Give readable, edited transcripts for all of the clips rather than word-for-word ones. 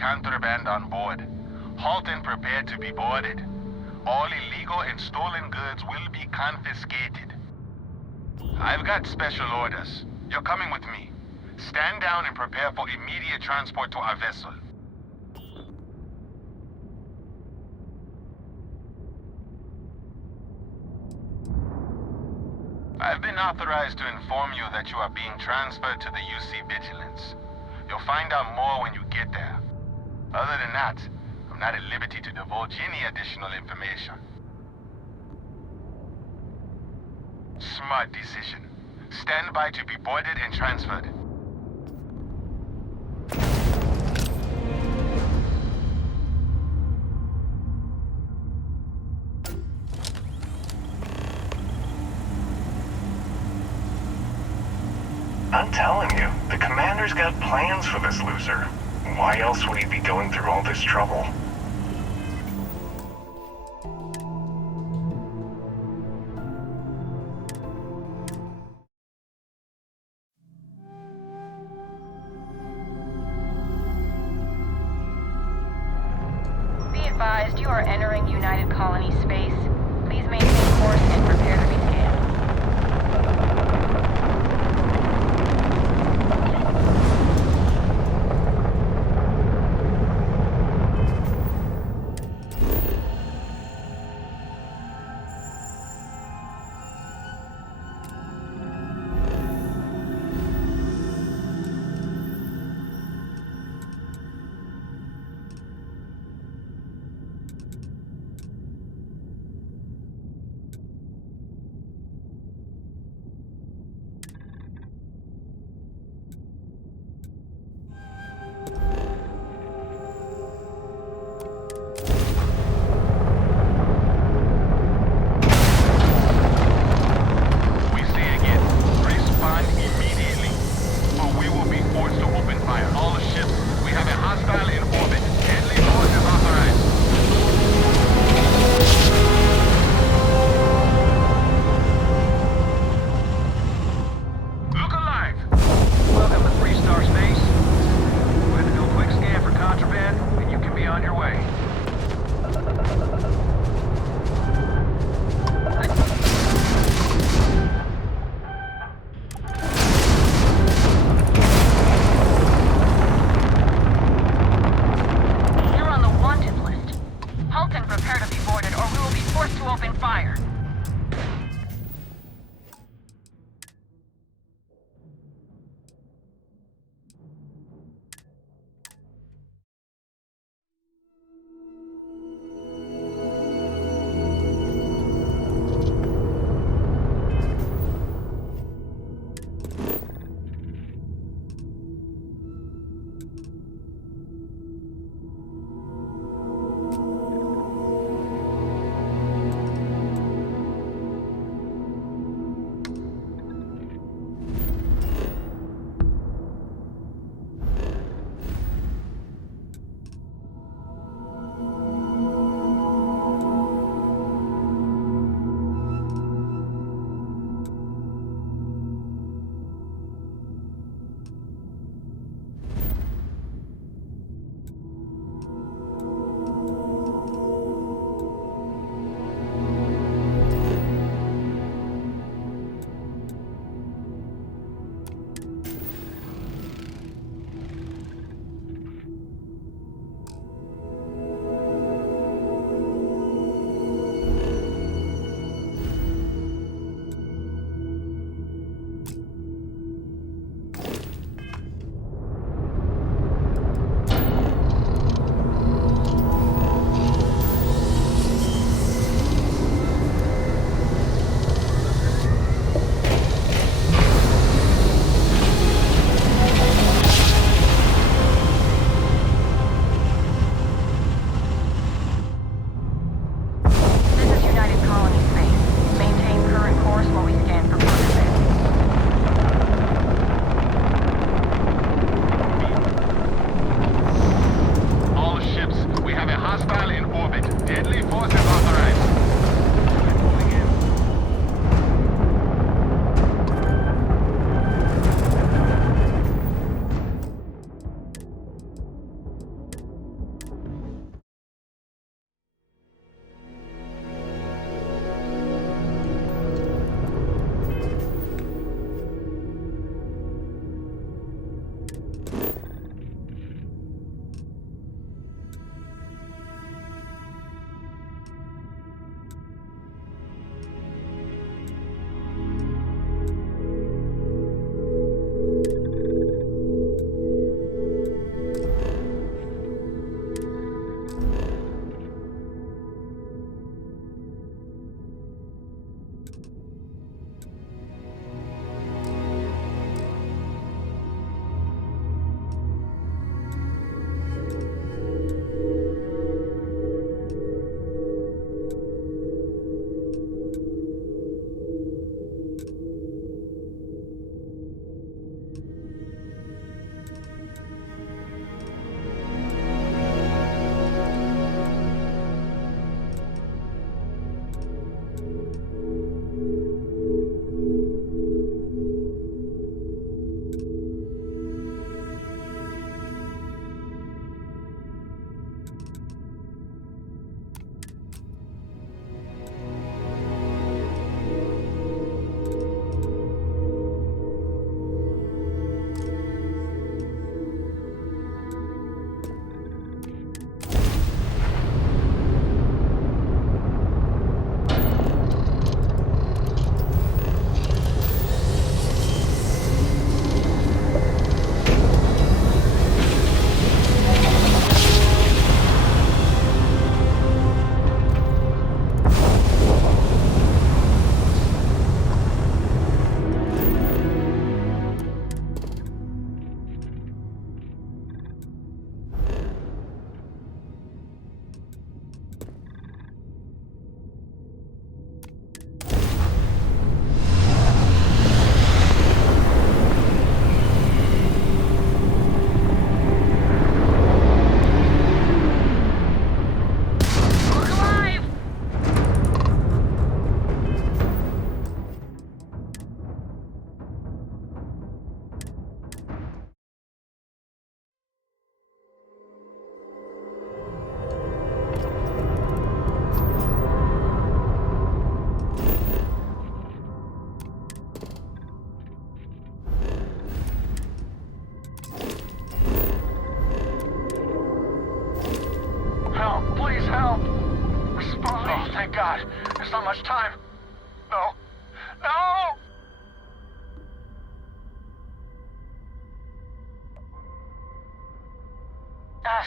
contraband on board. Halt and prepare to be boarded. All illegal and stolen goods will be confiscated. I've got special orders. You're coming with me. Stand down and prepare for immediate transport to our vessel. I've been authorized to inform you that you are being transferred to the UC Vigilance. You'll find out more when you get there. Other than that, I'm not at liberty to divulge any additional information. Smart decision. Stand by to be boarded and transferred. I'm telling you, the commander's got plans for this loser. Why else would he be going through all this trouble? Be advised, you are entering United Colony space. Please maintain course and prepare to rescan.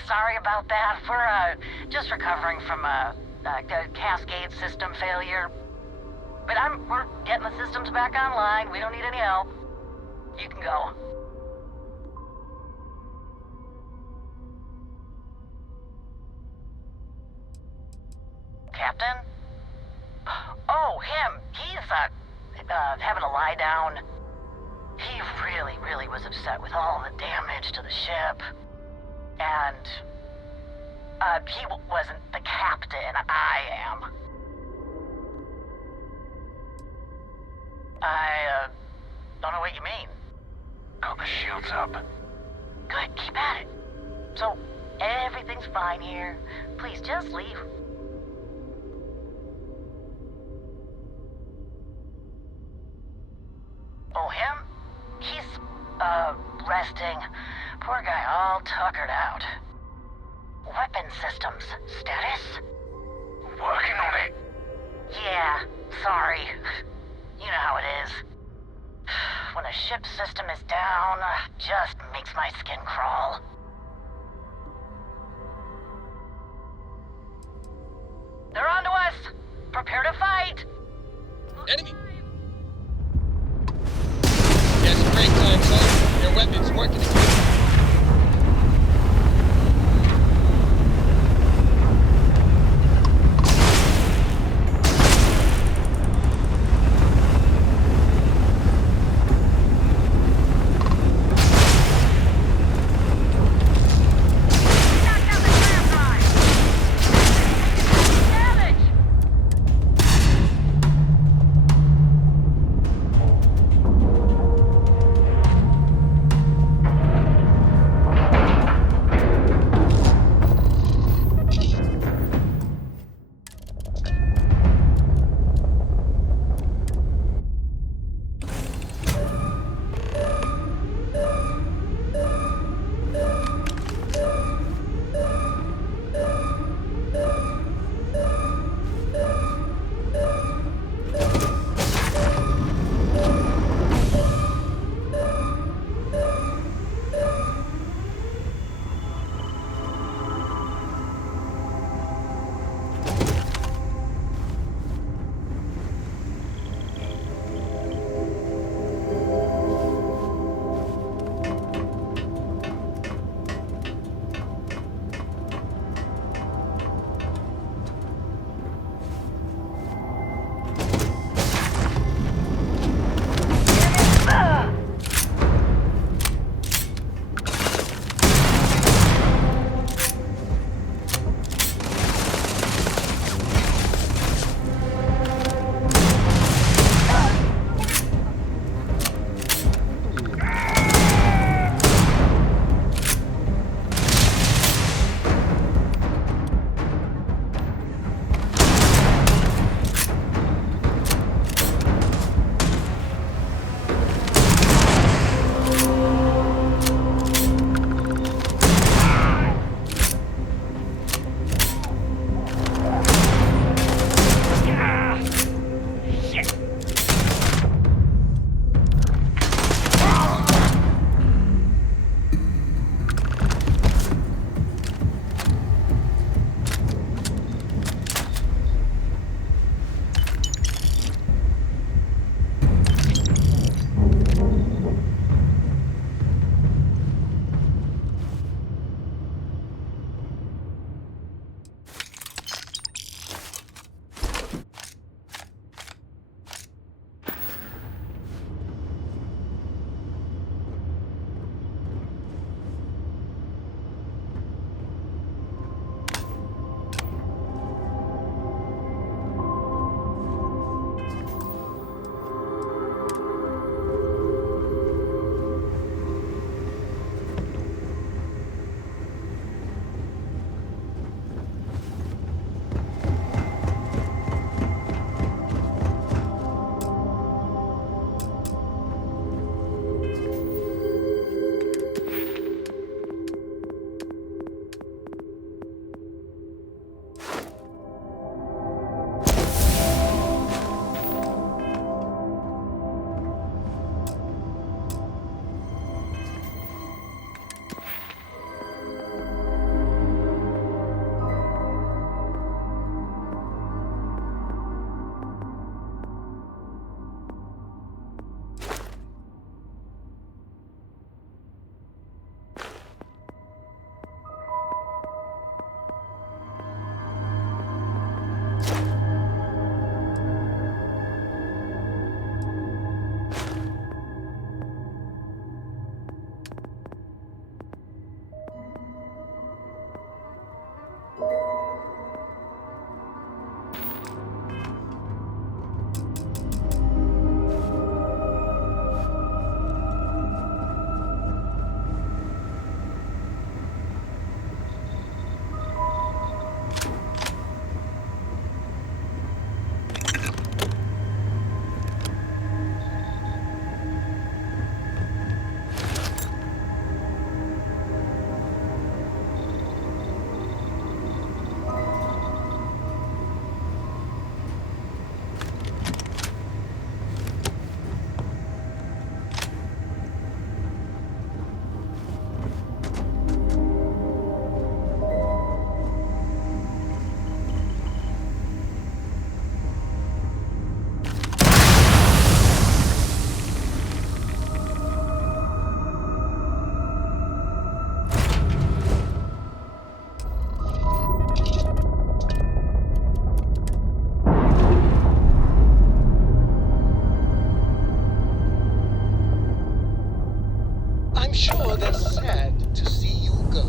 Sorry about that. We're, just recovering from a cascade system failure. But we're getting the systems back online. We don't need any help. You can go. Captain? Oh, him. He's, having a lie down. He really was upset with all the damage to the ship. And, he wasn't the captain. I am. I don't know what you mean. Got the shields up. Good, keep at it. So, everything's fine here. Please just leave. Oh, him? He's, resting. Poor guy, all tuckered out. Weapon systems, status? Working on it. Yeah, sorry. You know how it is. When a ship system is down, just makes my skin crawl. They're onto us! Prepare to fight! Enemy! Yes, break time, son. Your weapon's working again. I'm sure they're sad to see you go.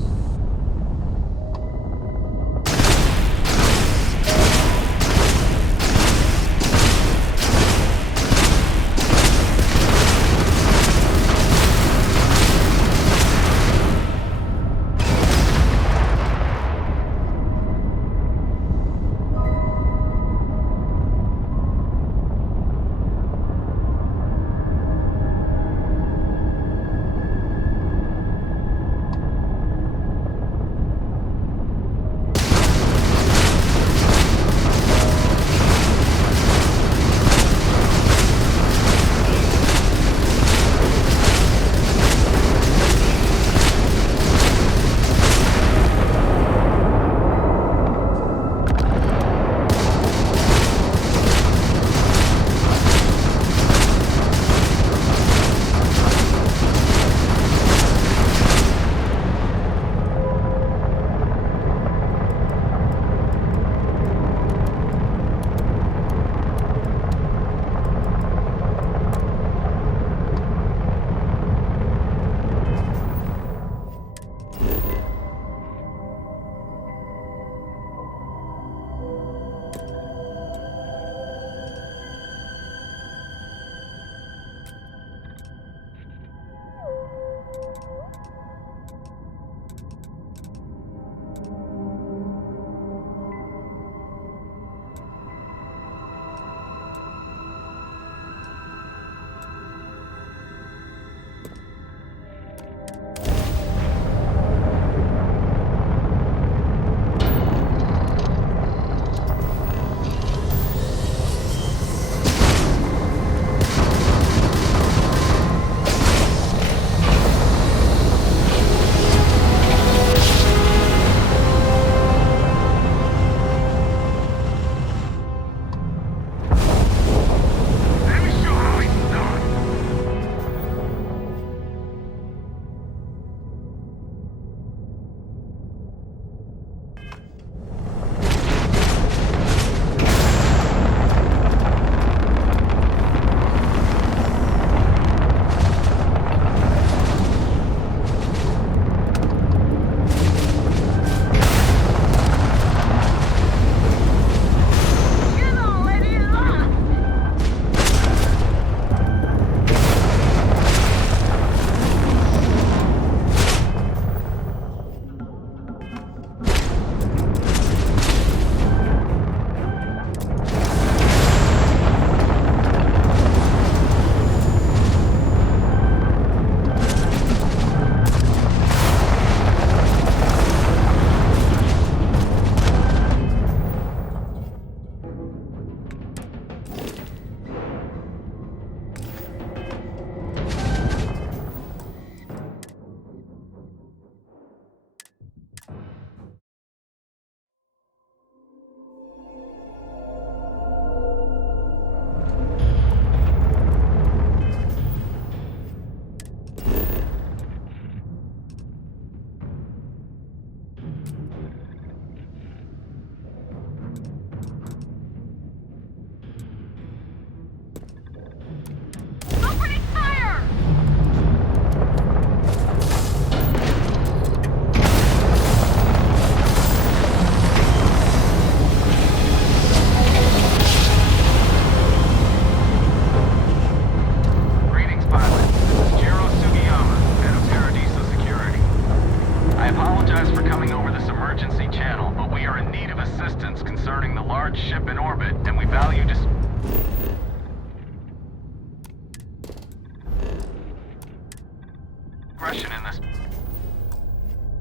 discretion in this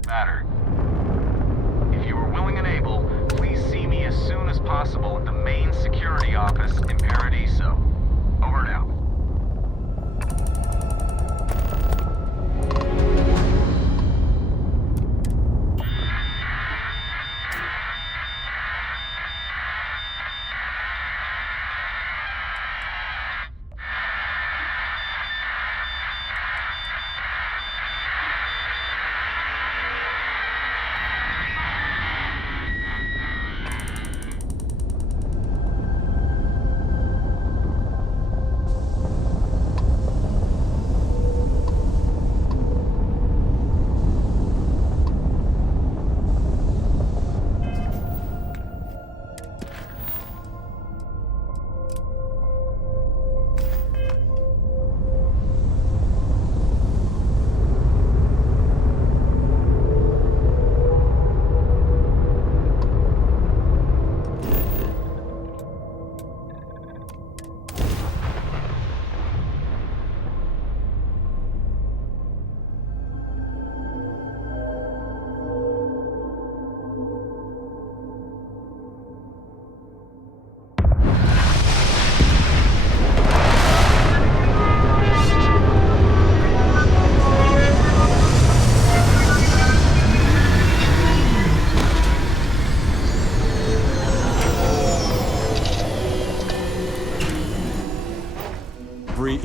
matter. If you are willing and able, please see me as soon as possible at the main security office in Paradiso. Over and out.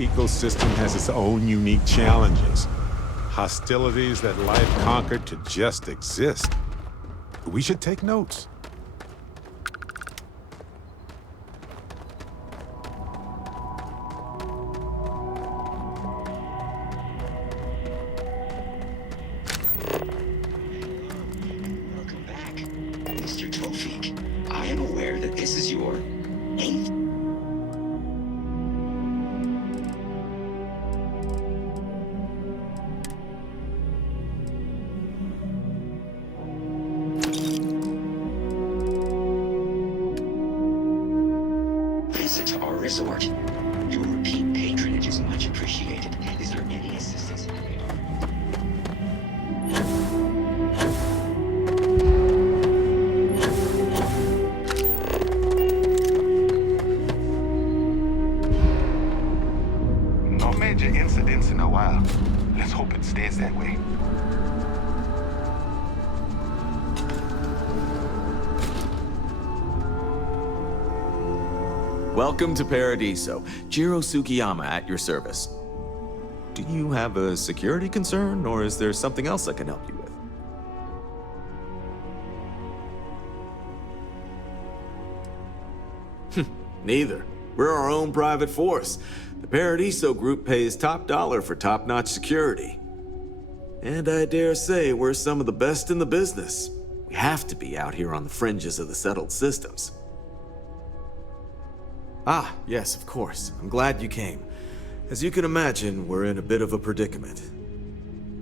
ecosystem has its own unique challenges. Hostilities that life conquered to just exist. We should take notes. Welcome back, Mr. Tofik. I am aware that this is your 8th. Visit to our resort. Your repeat patronage is much appreciated. Is there any assistance? No major incidents in a while. Let's hope it stays that way. Welcome to Paradiso. Jiro Tsukiyama at your service. Do you have a security concern, or is there something else I can help you with? Neither. We're our own private force. The Paradiso group pays top dollar for top-notch security. And I dare say we're some of the best in the business. We have to be out here on the fringes of the settled systems. Ah, yes, of course. I'm glad you came. As you can imagine, we're in a bit of a predicament.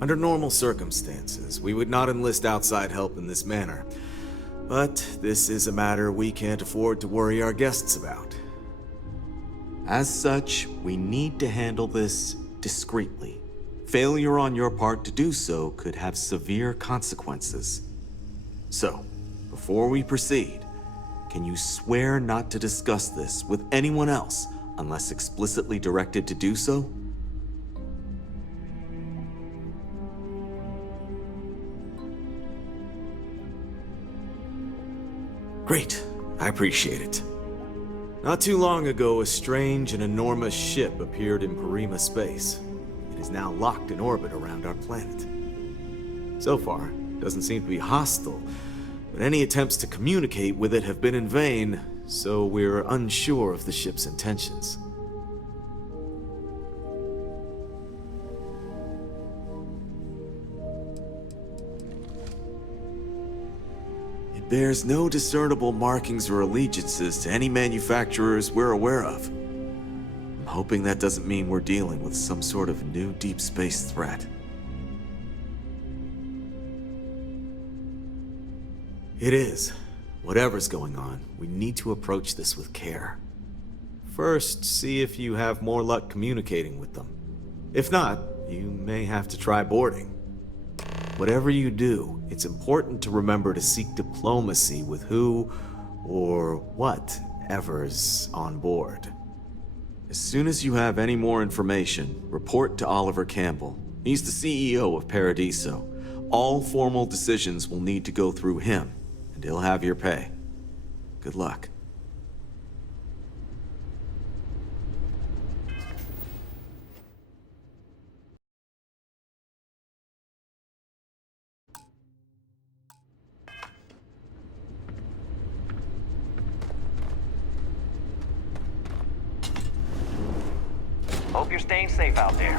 Under normal circumstances, we would not enlist outside help in this manner. But this is a matter we can't afford to worry our guests about. As such, we need to handle this discreetly. Failure on your part to do so could have severe consequences. So, before we proceed, can you swear not to discuss this with anyone else unless explicitly directed to do so? Great. I appreciate it. Not too long ago, a strange and enormous ship appeared in Parima space. It is now locked in orbit around our planet. So far, it doesn't seem to be hostile, but any attempts to communicate with it have been in vain, so we're unsure of the ship's intentions. It bears no discernible markings or allegiances to any manufacturers we're aware of. I'm hoping that doesn't mean we're dealing with some sort of new deep space threat. It is. Whatever's going on, we need to approach this with care. First, see if you have more luck communicating with them. If not, you may have to try boarding. Whatever you do, it's important to remember to seek diplomacy with who or whatever's on board. As soon as you have any more information, report to Oliver Campbell. He's the CEO of Paradiso. All formal decisions will need to go through him, and he'll have your pay. Good luck. Hope you're staying safe out there.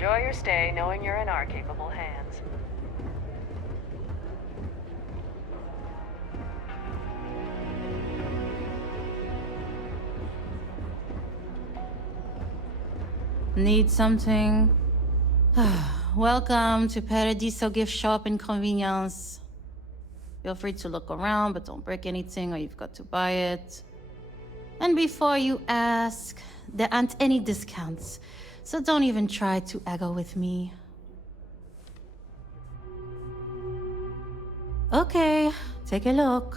enjoy your stay knowing you're in our capable hands. Need something? Welcome to Paradiso Gift Shop and Convenience. Feel free to look around, but don't break anything or you've got to buy it. And before you ask, there aren't any discounts, so don't even try to haggle with me. Okay, take a look.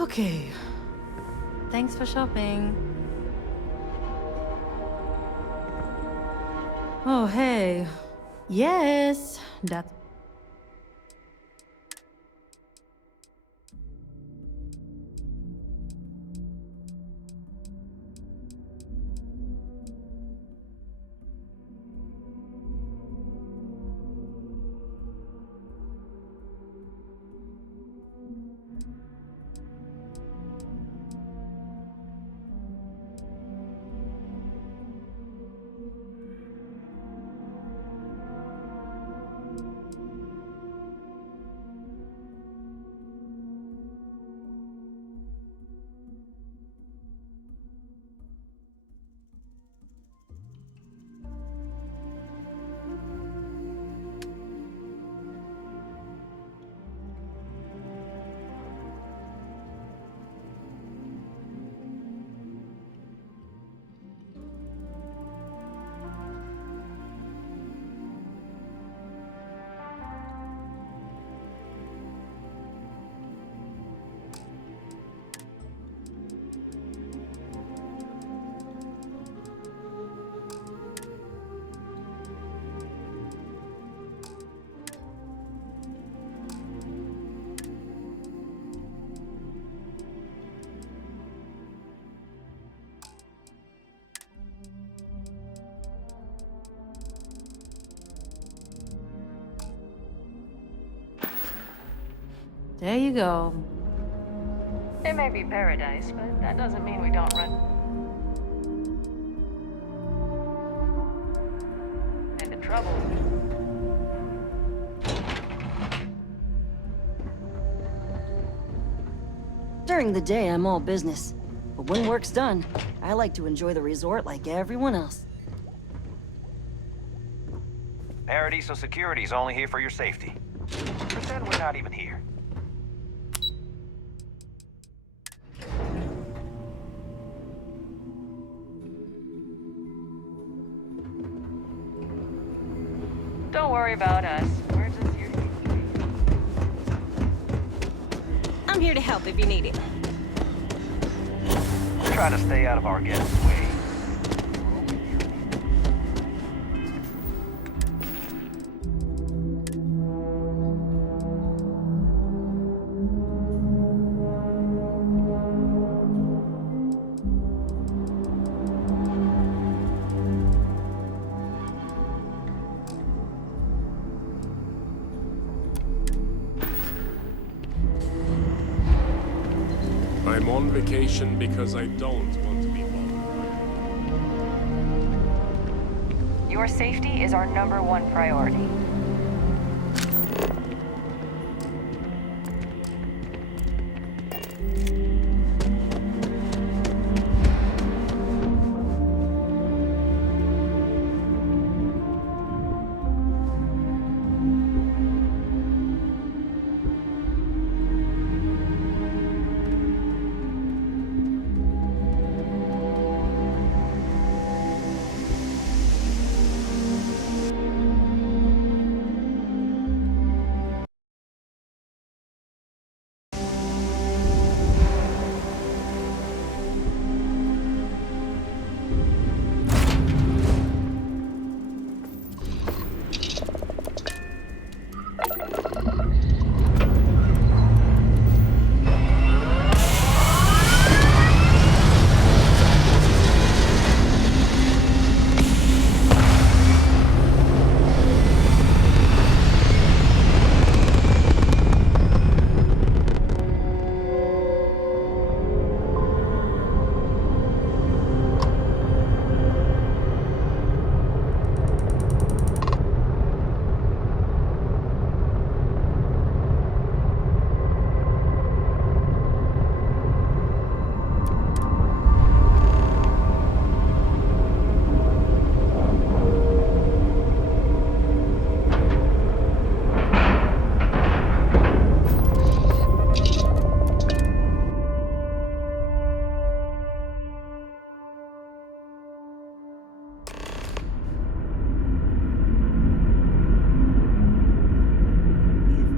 Okay. Thanks for shopping. Oh, hey. Yes, that. There you go. It It may be paradise, but that doesn't mean we don't run. Into trouble. During the day, I'm all business. But when work's done, I like to enjoy the resort like everyone else. Paradiso Security's only here for your safety. Pretend we're not even here. Don't worry about us. We're just here to keep you safe. I'm here to help if you need it. Try to stay out of our guests' way. I'm on vacation because I don't want to be bothered. Your safety is our #1 priority.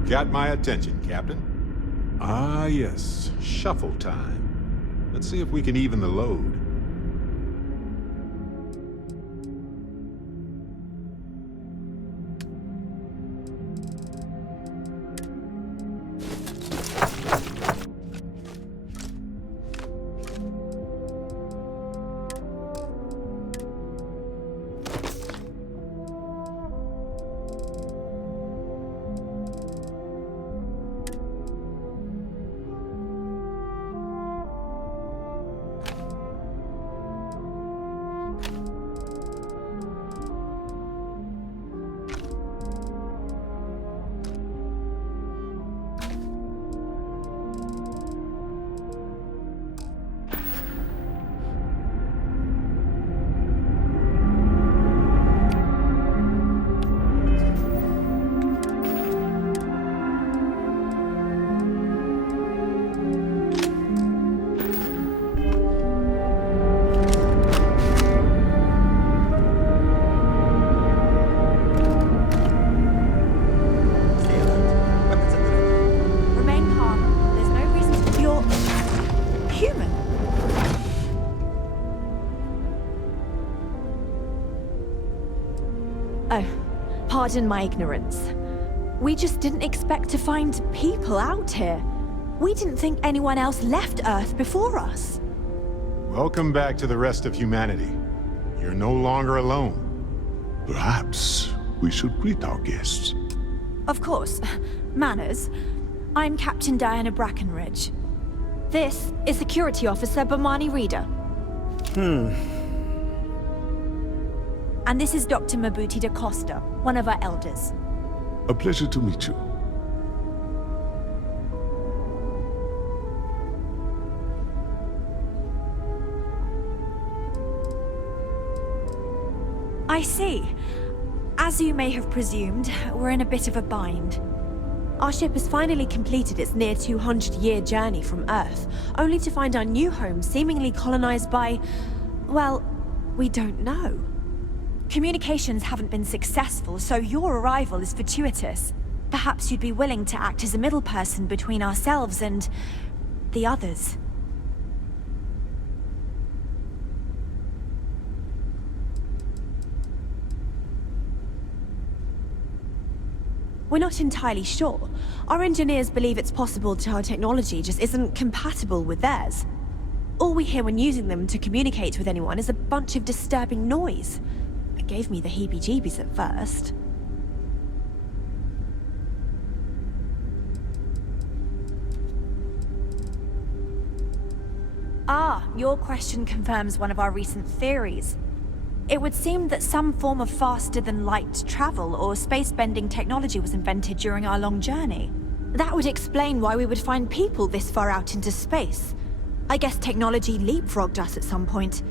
Got my attention, Captain. Ah, yes. Shuffle time. Let's see if we can even the load. Pardon my ignorance. We just didn't expect to find people out here. We didn't think anyone else left Earth before us. Welcome back to the rest of humanity. You're no longer alone. Perhaps we should greet our guests. Of course. Manners. I'm Captain Diana Brackenridge. This is Security Officer Bomani Reader. And this is Dr. Mabuti da Costa, one of our elders. A pleasure to meet you. I see. As you may have presumed, we're in a bit of a bind. Our ship has finally completed its near 200-year journey from Earth, only to find our new home seemingly colonized by... well, we don't know. Communications haven't been successful, so your arrival is fortuitous. Perhaps you'd be willing to act as a middle person between ourselves and... the others. We're not entirely sure. Our engineers believe it's possible that our technology just isn't compatible with theirs. All we hear when using them to communicate with anyone is a bunch of disturbing noise. It gave me the heebie-jeebies at first. Ah, your question confirms one of our recent theories. It would seem that some form of faster-than-light travel or space-bending technology was invented during our long journey. That would explain why we would find people this far out into space. I guess technology leapfrogged us at some point.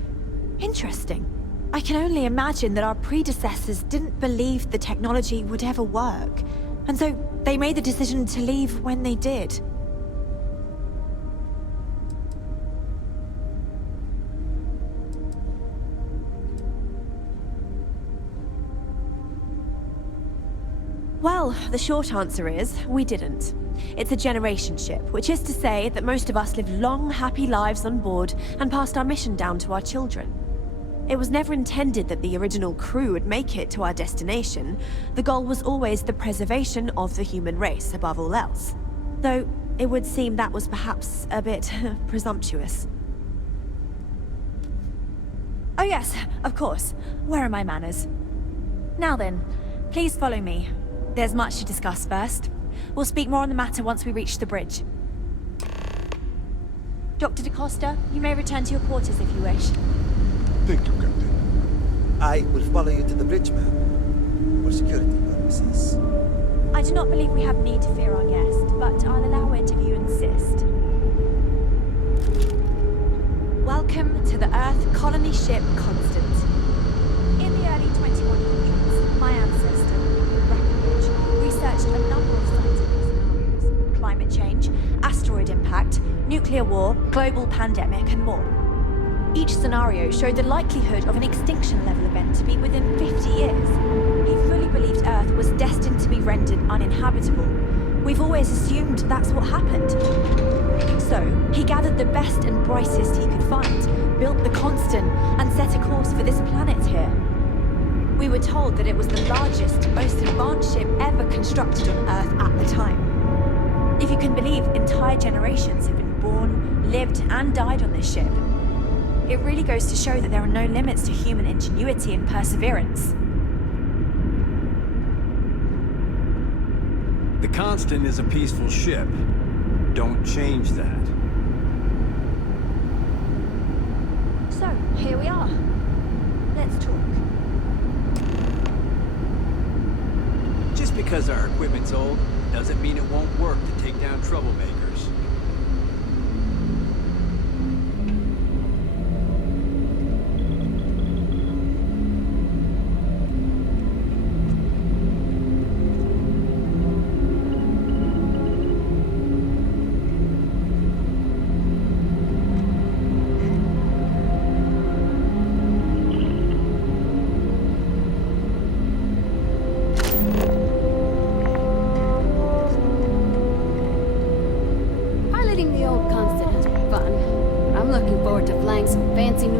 Interesting. I can only imagine that our predecessors didn't believe the technology would ever work, and so they made the decision to leave when they did. Well, the short answer is, we didn't. It's a generation ship, which is to say that most of us lived long, happy lives on board and passed our mission down to our children. It was never intended that the original crew would make it to our destination. The goal was always the preservation of the human race above all else. Though, it would seem that was perhaps a bit presumptuous. Oh yes, of course. Where are my manners? Now then, please follow me. There's much to discuss first. We'll speak more on the matter once we reach the bridge. Dr. da Costa, you may return to your quarters if you wish. Thank you, Captain. I will follow you to the bridge, ma'am, for security purposes. I do not believe we have need to fear our guest, but I'll allow it if you insist. Welcome to the Earth colony ship Constant. In the early 2100s, my ancestor, researched a number of scientific scenarios: climate change, asteroid impact, nuclear war, global pandemic, and more. Each scenario showed the likelihood of an extinction-level event to be within 50 years. He fully believed Earth was destined to be rendered uninhabitable. We've always assumed that's what happened. So, he gathered the best and brightest he could find, built the Constant, and set a course for this planet here. We were told that it was the largest, most advanced ship ever constructed on Earth at the time. If you can believe, entire generations have been born, lived, and died on this ship. It really goes to show that there are no limits to human ingenuity and perseverance. The Constant is a peaceful ship. Don't change that. So, here we are. Let's talk. Just because our equipment's old, doesn't mean it won't work to take down troublemakers.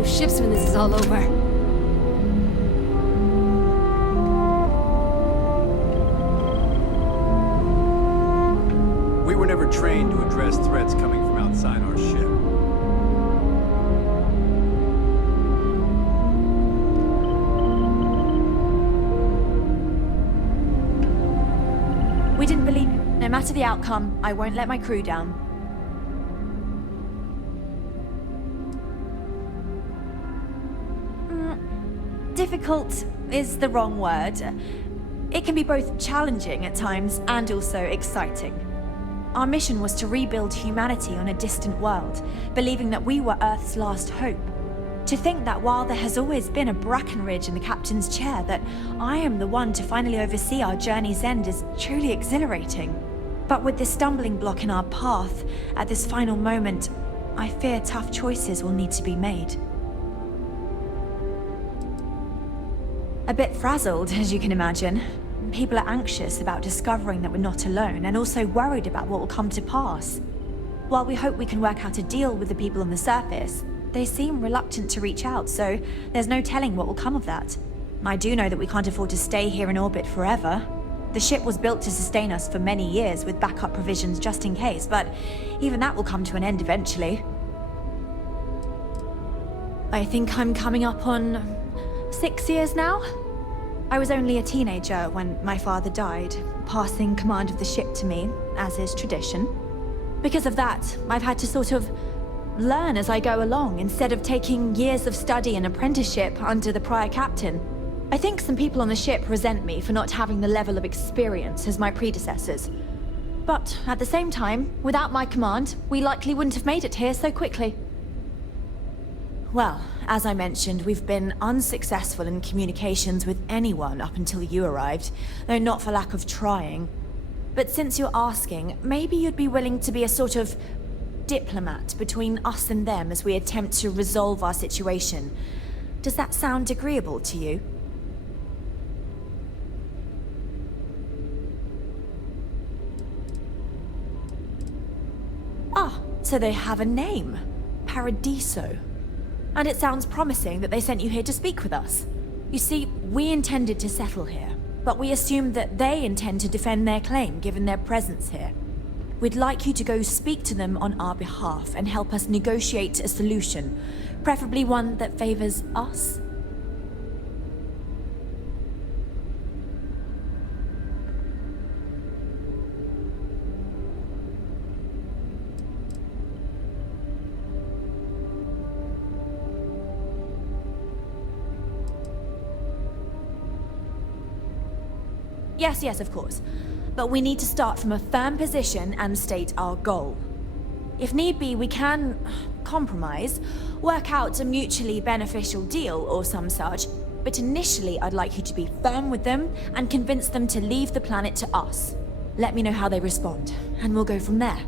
Ships when this is all over. We were never trained to address threats coming from outside our ship. We didn't believe it. No matter the outcome, I won't let my crew down. difficult is the wrong word. It can be both challenging at times and also exciting. Our mission was to rebuild humanity on a distant world, believing that we were Earth's last hope. To think that while there has always been a Brackenridge in the captain's chair, that I am the one to finally oversee our journey's end is truly exhilarating. But with this stumbling block in our path, at this final moment, I fear tough choices will need to be made. A bit frazzled, as you can imagine. People are anxious about discovering that we're not alone, and also worried about what will come to pass. While we hope we can work out a deal with the people on the surface, they seem reluctant to reach out, so there's no telling what will come of that. I do know that we can't afford to stay here in orbit forever. The ship was built to sustain us for many years with backup provisions just in case, but even that will come to an end eventually. I think I'm coming up on 6 years now? I was only a teenager when my father died, passing command of the ship to me, as is tradition. Because of that, I've had to sort of learn as I go along, instead of taking years of study and apprenticeship under the prior captain. I think some people on the ship resent me for not having the level of experience as my predecessors. But at the same time, without my command, we likely wouldn't have made it here so quickly. Well, as I mentioned, we've been unsuccessful in communications with anyone up until you arrived, though not for lack of trying. But since you're asking, maybe you'd be willing to be a sort of diplomat between us and them as we attempt to resolve our situation. Does that sound agreeable to you? Ah, so they have a name. Paradiso. And it sounds promising that they sent you here to speak with us. You see, we intended to settle here, but we assumed that they intend to defend their claim given their presence here. We'd like you to go speak to them on our behalf and help us negotiate a solution, preferably one that favors us. Yes, of course. But we need to start from a firm position and state our goal. If need be, we can compromise, work out a mutually beneficial deal or some such, but initially I'd like you to be firm with them and convince them to leave the planet to us. Let me know how they respond, and we'll go from there.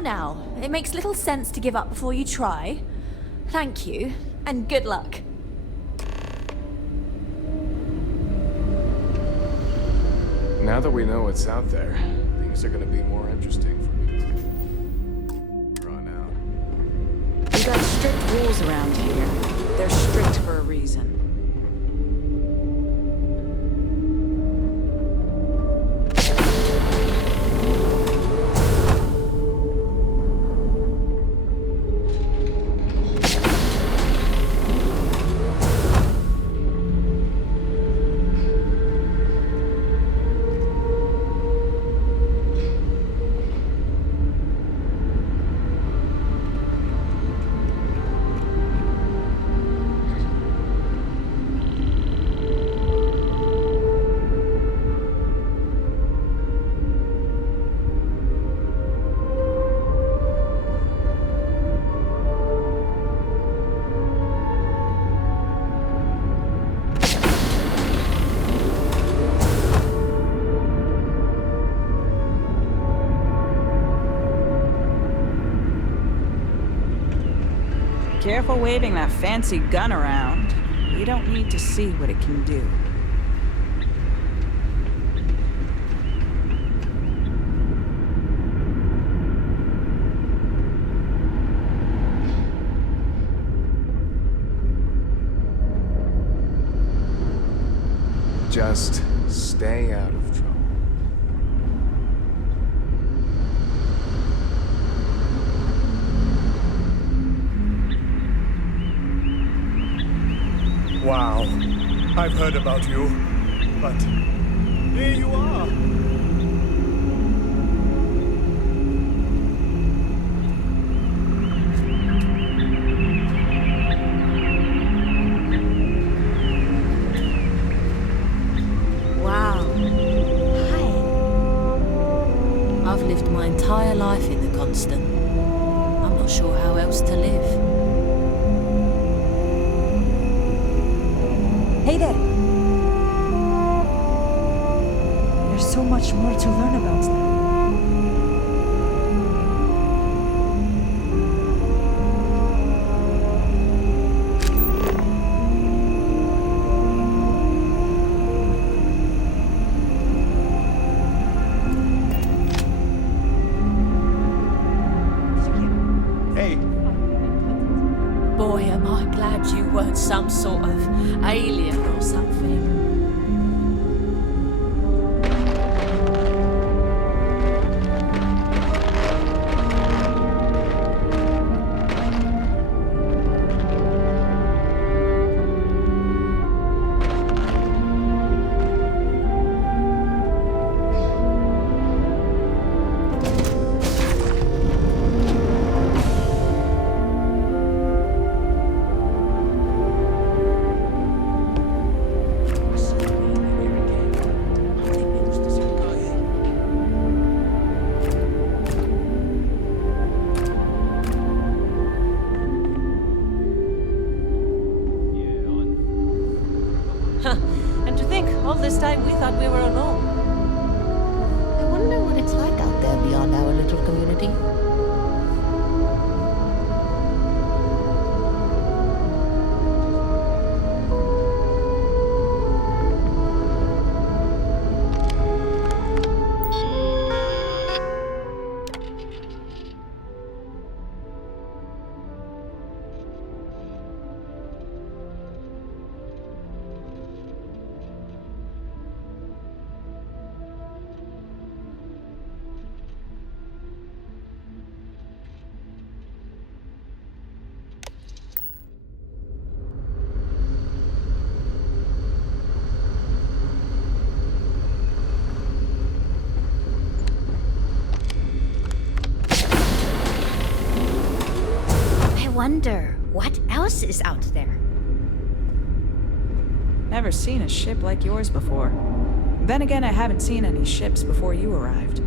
Now, it makes little sense to give up before you try. Thank you, and good luck. Now that we know what's out there, things are gonna be more interesting for me. Drawn out. We got strict rules around here. They're strict for a reason. Careful waving that fancy gun around. You don't need to see what it can do. Just stay out of trouble. Wow, I've heard about you, but here you are. constant. I'm not sure how else to live. Hey there. There's so much more to learn about now. Boy, am I glad you weren't some sort of alien or something. And to think, all this time we thought we were alone. I wonder what it's like out there beyond our little community. I wonder what else is out there. Never seen a ship like yours before. Then again, I haven't seen any ships before you arrived.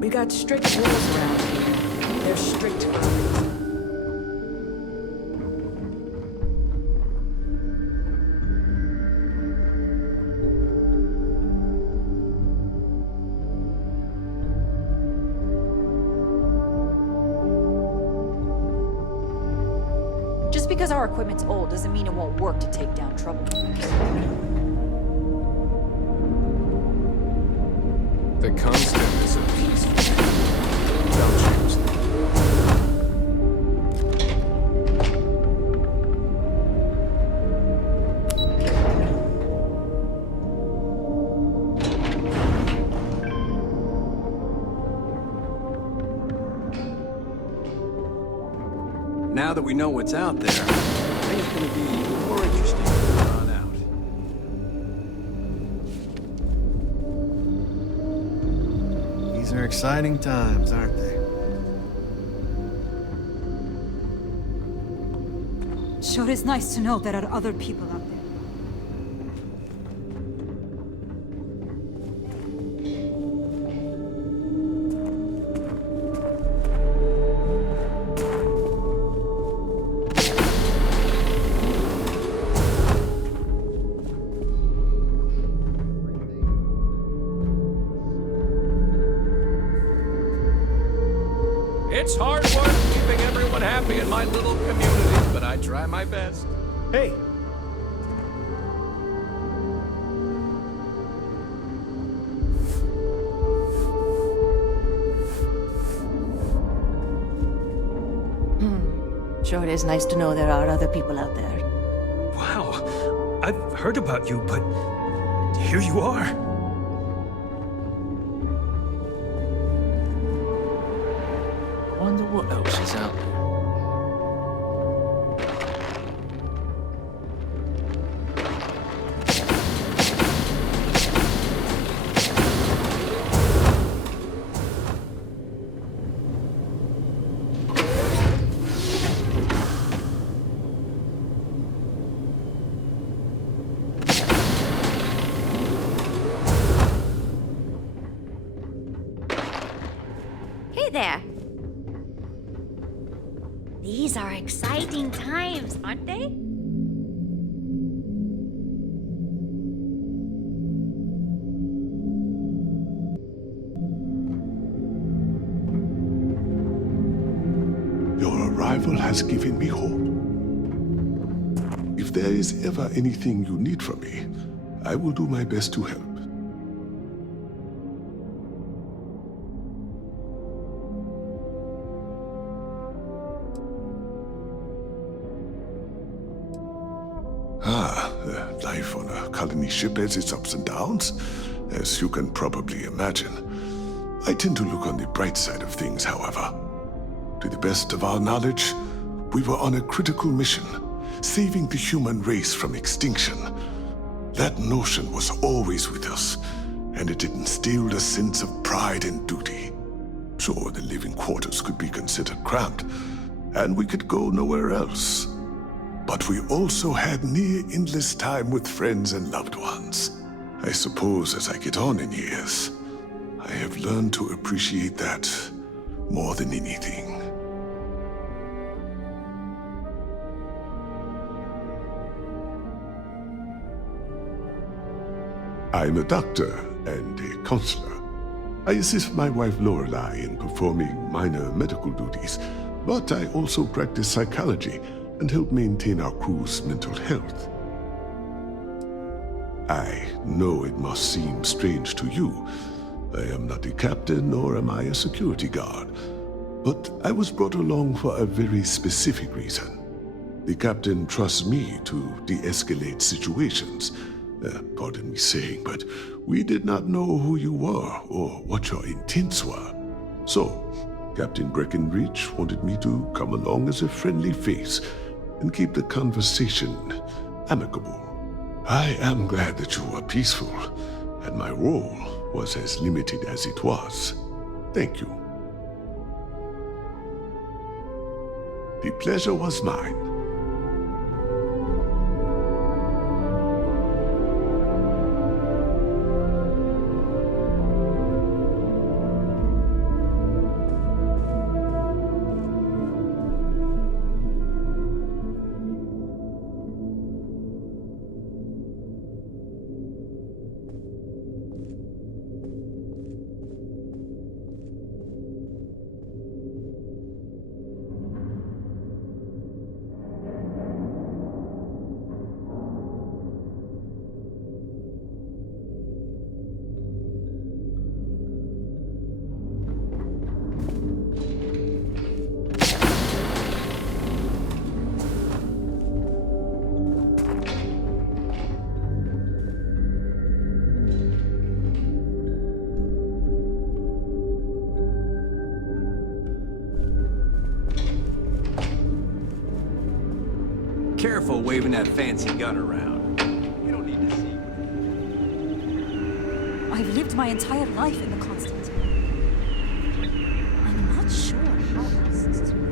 We got strict rules around here. They're strict for a reason. Just because our equipment's old doesn't mean it won't work to take down troublemakers. The constant is a peaceful without change. Now that we know what's out there, things are gonna be more interesting from here on out. These are exciting times, aren't they? Sure is nice to know there are other people out there. It's hard work keeping everyone happy in my little community, but I try my best. Hey! Sure it is nice to know there are other people out there. Wow, I've heard about you, but here you are. Wonder what else is out there. are exciting times, aren't they? Your arrival has given me hope. If there is ever anything you need from me, I will do my best to help. Life on a colony ship has its ups and downs, as you can probably imagine. I tend to look on the bright side of things, however. To the best of our knowledge, we were on a critical mission, saving the human race from extinction. That notion was always with us, and it instilled a sense of pride and duty. Sure, the living quarters could be considered cramped, and we could go nowhere else. But we also had near endless time with friends and loved ones. I suppose as I get on in years, I have learned to appreciate that more than anything. I'm a doctor and a counselor. I assist my wife Lorelei in performing minor medical duties, but I also practice psychology and help maintain our crew's mental health. I know it must seem strange to you. I am not a captain, nor am I a security guard. But I was brought along for a very specific reason. The captain trusts me to de-escalate situations. Pardon me saying, but we did not know who you were or what your intents were. So, Captain Breckenridge wanted me to come along as a friendly face and keep the conversation amicable. I am glad that you were peaceful, and my role was as limited as it was. Thank you. The pleasure was mine. Careful waving that fancy gun around. You don't need to see. I've lived my entire life in the constant. I'm not sure how else to live.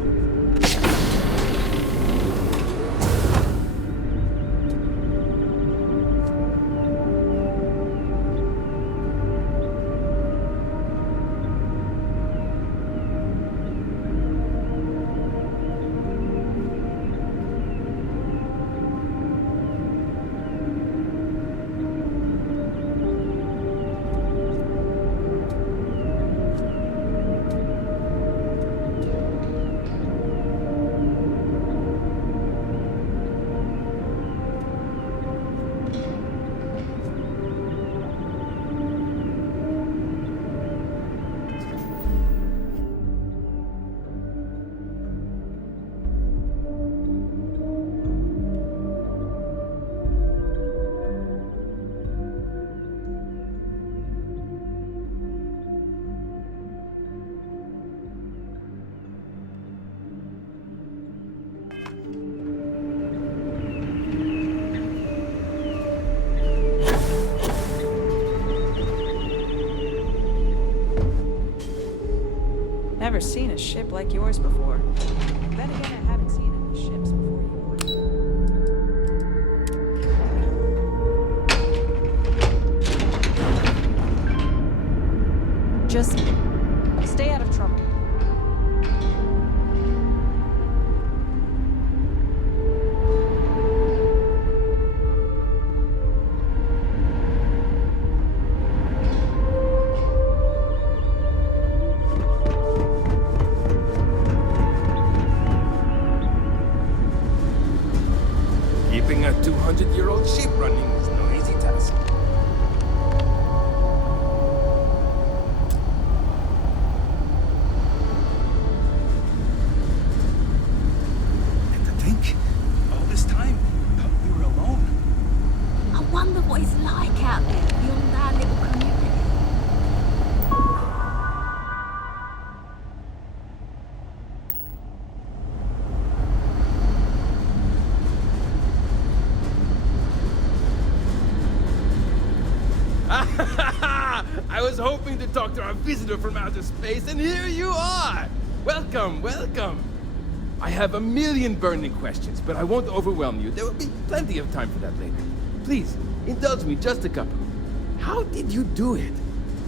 Never seen a ship like yours before. Then again, I haven't seen any ships before yours. Just stay out of trouble. keeping a 200-year-old ship running is no easy task. And to think, all this time, we were alone. I wonder what it's like out there beyond our little community. I was hoping to talk to our visitor from outer space, and here you are! Welcome, welcome! I have a million burning questions, but I won't overwhelm you. There will be plenty of time for that later. Please, indulge me just a couple. How did you do it?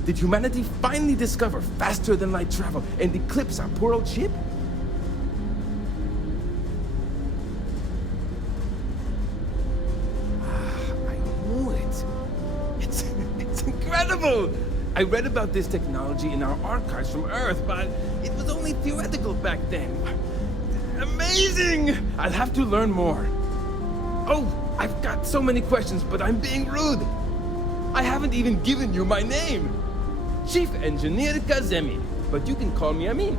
Did humanity finally discover faster than light travel and eclipse our poor old ship? Incredible! I read about this technology in our archives from Earth, but it was only theoretical back then. Amazing! I'll have to learn more. Oh, I've got so many questions, but I'm being rude. I haven't even given you my name. Chief Engineer Kazemi, but you can call me Amin.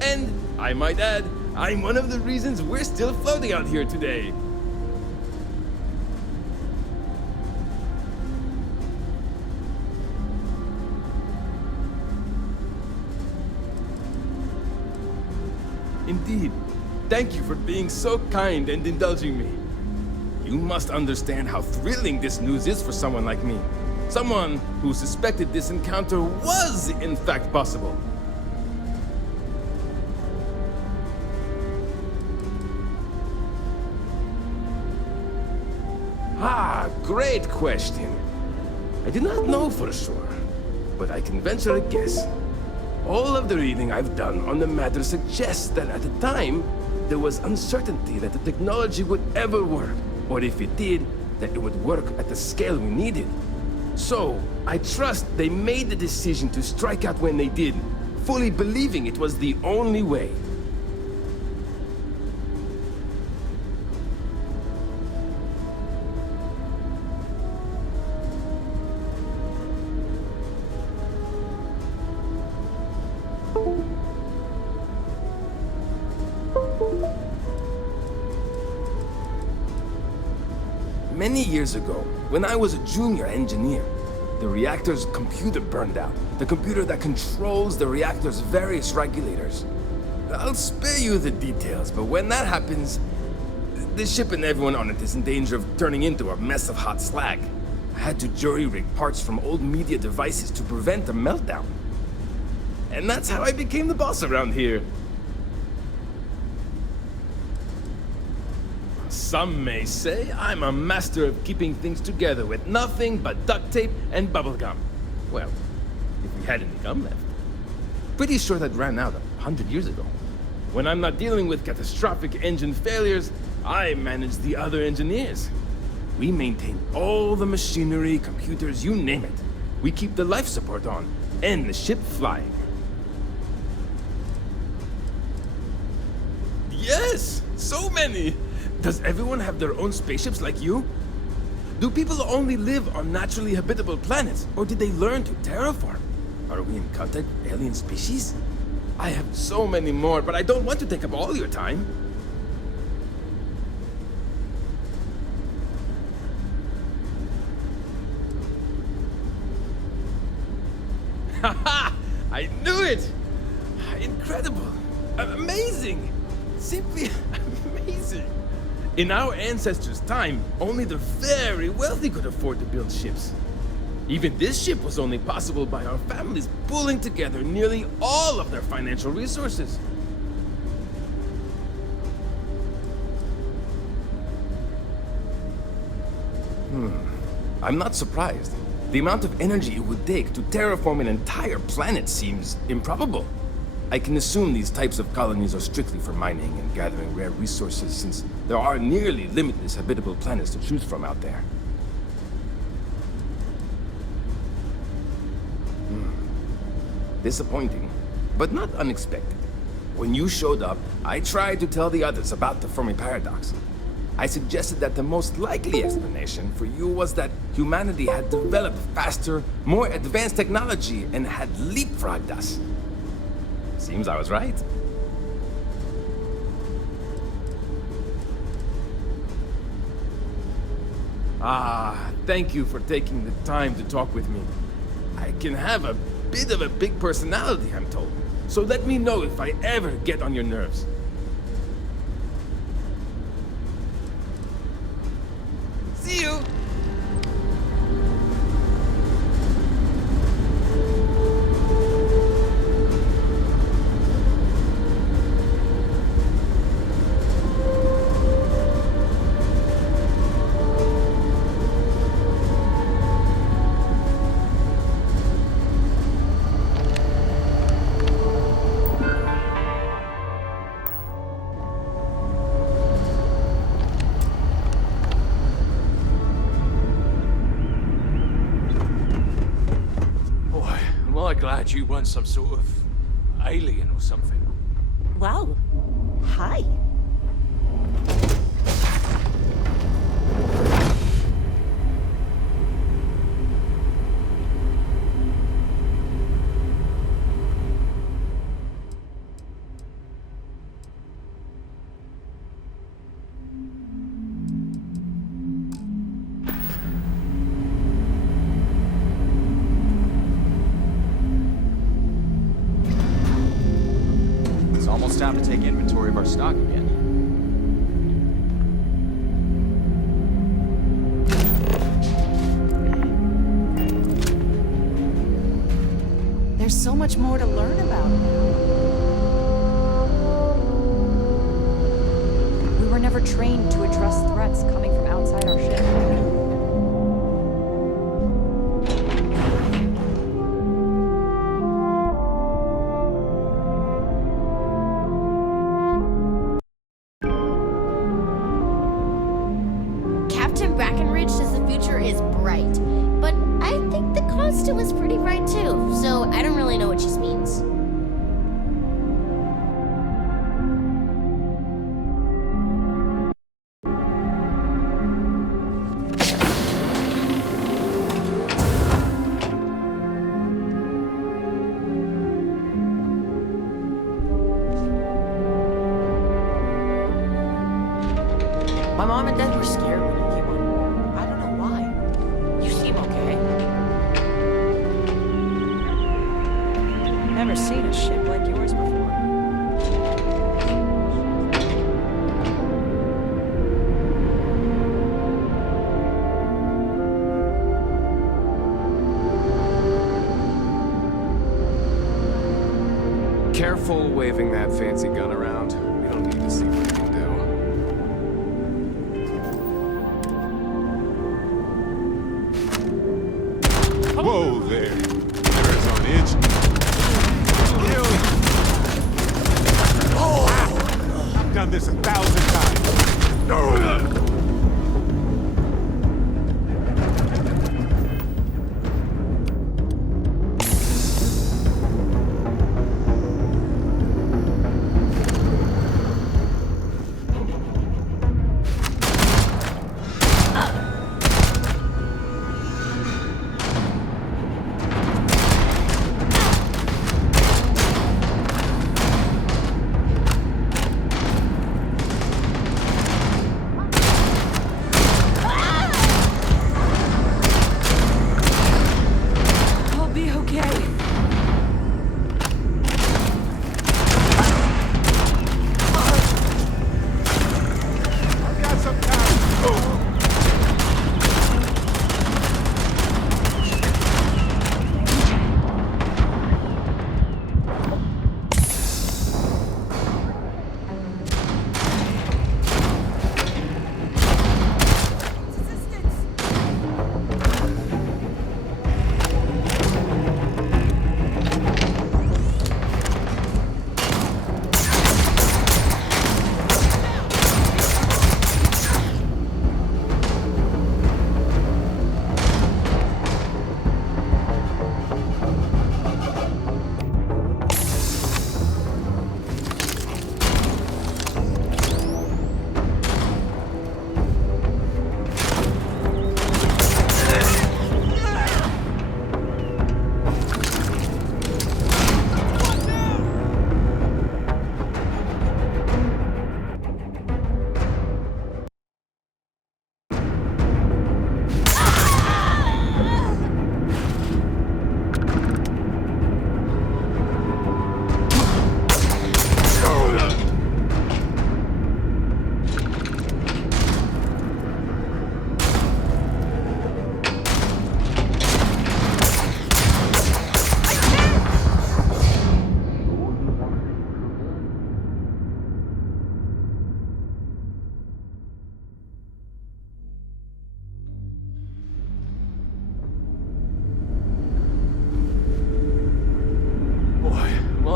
And, I might add, I'm one of the reasons we're still floating out here today. Indeed. Thank you for being so kind and indulging me. You must understand how thrilling this news is for someone like me. Someone who suspected this encounter was, in fact, possible. Ah, great question. I do not know for sure, but I can venture a guess. All of the reading I've done on the matter suggests that at the time, there was uncertainty that the technology would ever work, or if it did, that it would work at the scale we needed. So, I trust they made the decision to strike out when they did, fully believing it was the only way. Many years ago, when I was a junior engineer, the reactor's computer burned out. The computer that controls the reactor's various regulators. I'll spare you the details, but when that happens, the ship and everyone on it is in danger of turning into a mess of hot slag. I had to jury-rig parts from old media devices to prevent a meltdown. And that's how I became the boss around here. Some may say I'm a master of keeping things together with nothing but duct tape and bubblegum. Well, if we had any gum left. Pretty sure that ran out 100 years ago. When I'm not dealing with catastrophic engine failures, I manage the other engineers. We maintain all the machinery, computers, you name it. We keep the life support on, and the ship flying. Yes! So many! Does everyone have their own spaceships like you? Do people only live on naturally habitable planets, or did they learn to terraform? Are we in contact with alien species? I have so many more, but I don't want to take up all your time. Haha! I knew it! Incredible! Amazing! Simply amazing! In our ancestors' time, only the very wealthy could afford to build ships. Even this ship was only possible by our families pulling together nearly all of their financial resources. I'm not surprised. The amount of energy it would take to terraform an entire planet seems improbable. I can assume these types of colonies are strictly for mining and gathering rare resources, since there are nearly limitless habitable planets to choose from out there. Disappointing, but not unexpected. When you showed up, I tried to tell the others about the Fermi paradox. I suggested that the most likely explanation for you was that humanity had developed faster, more advanced technology and had leapfrogged us. Seems I was right. Thank you for taking the time to talk with me. I can have a bit of a big personality, I'm told. So let me know if I ever get on your nerves. See you! Glad you weren't some sort of alien or something. Wow. Hi. Almost time to take inventory of our stock again. There's so much more to learn about now. We were never trained to address threats coming from outside our ship. Was pretty bright too, so I don't really know what she means. My mom and dad were scared when you came on. I don't know why. You seem okay. Never seen a ship like yours before. Careful waving that fancy gun around. We don't need to see what you can do. Whoa there. There's on edge. I've done this 1,000 times.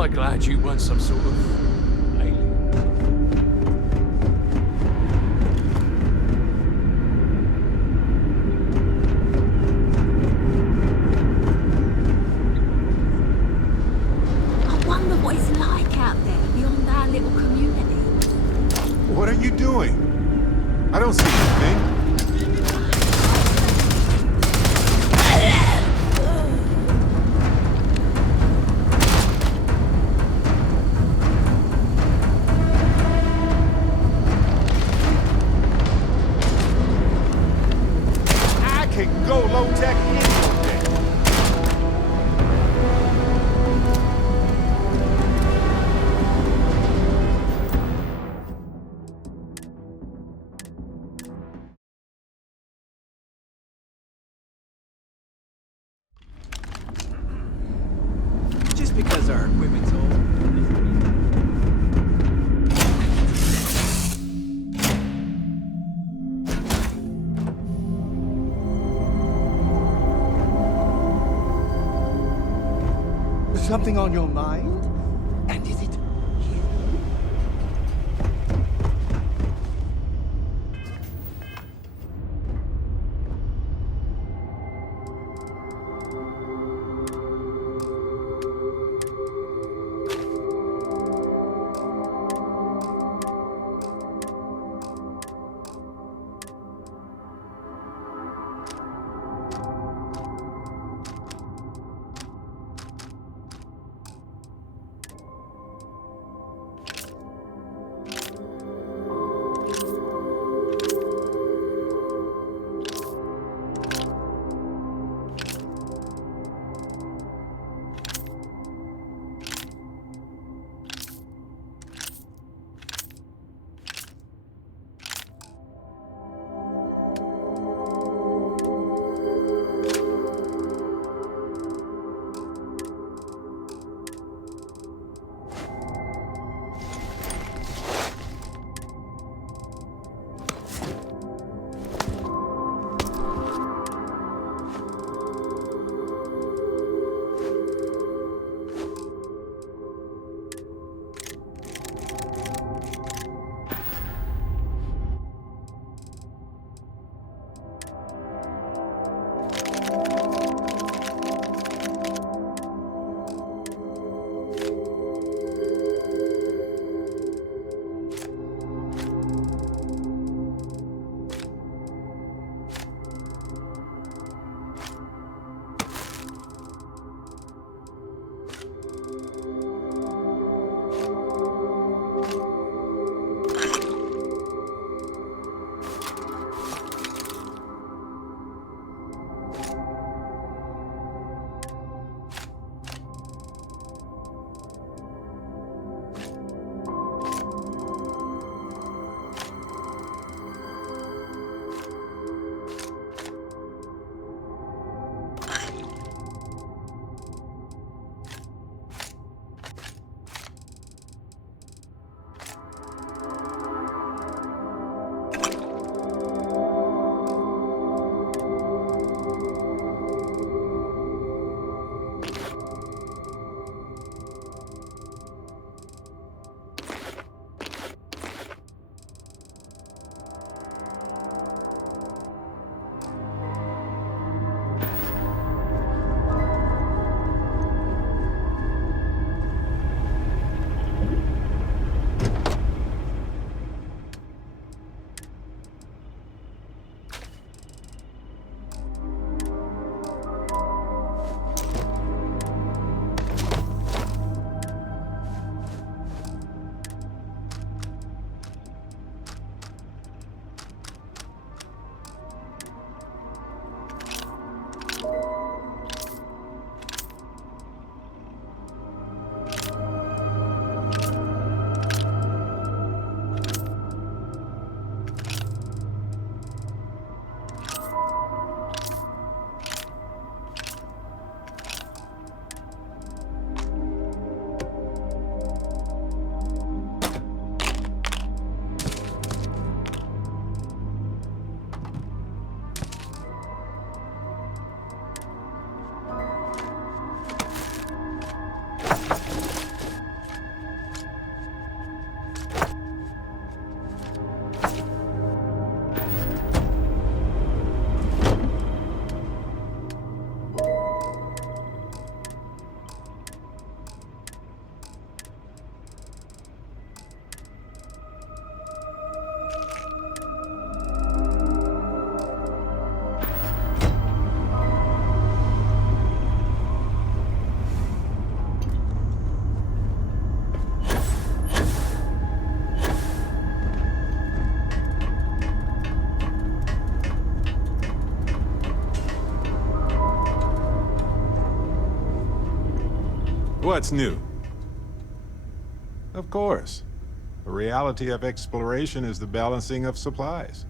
I glad you weren't some sort of alien? I wonder what it's like out there beyond our little community. What are you doing? I don't see anything. I can go low-tech any day. Just because our equipment's old. Something on your mind? And is it here? What's new? Of course. The reality of exploration is the balancing of supplies.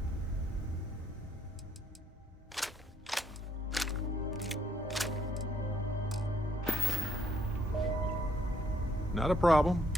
Not a problem.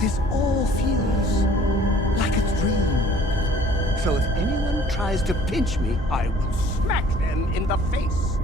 This all feels like a dream. So if anyone tries to pinch me, I will smack them in the face.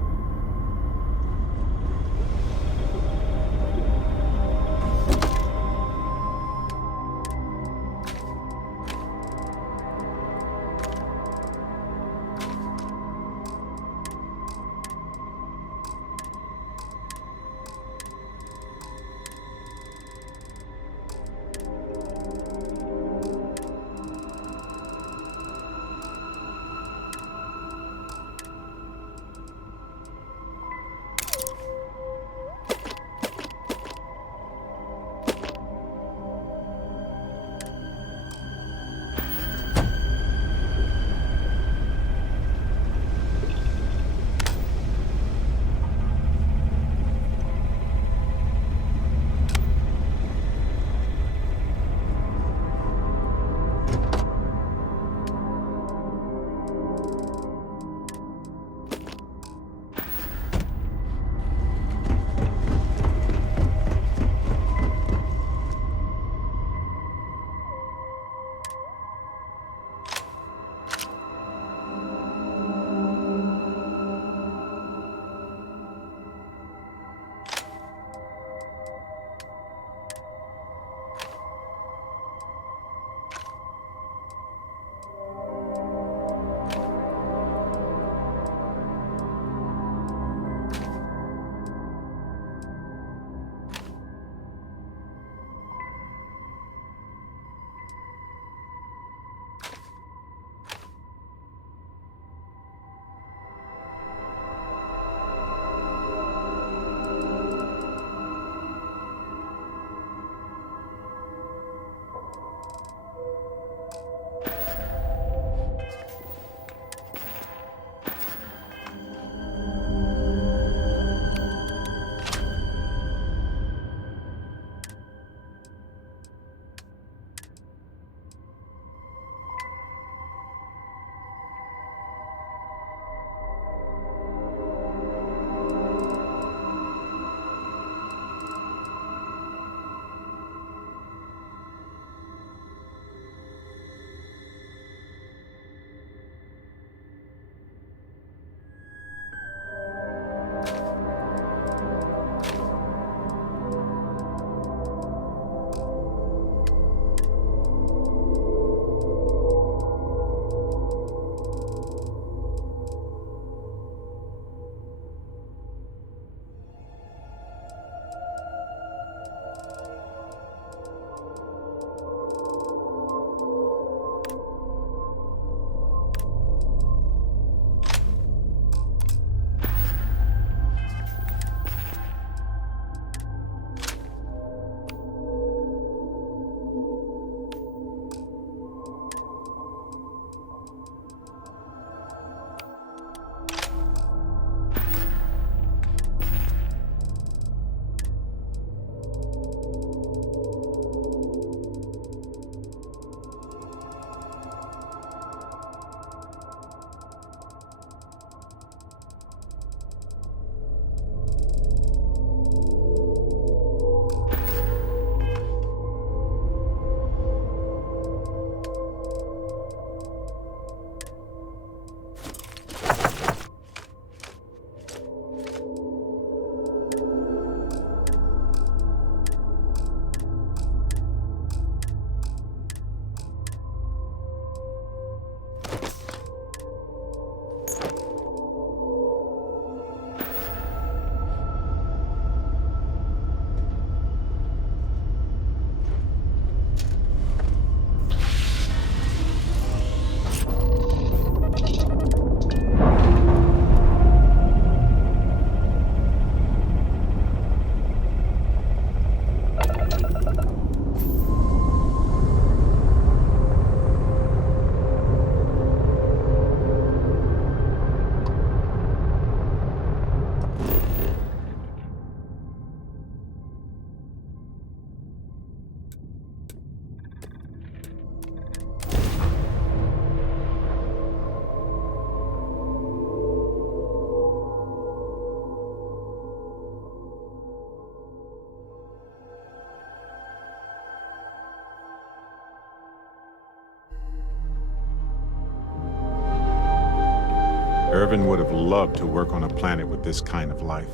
Irvin would have loved to work on a planet with this kind of life.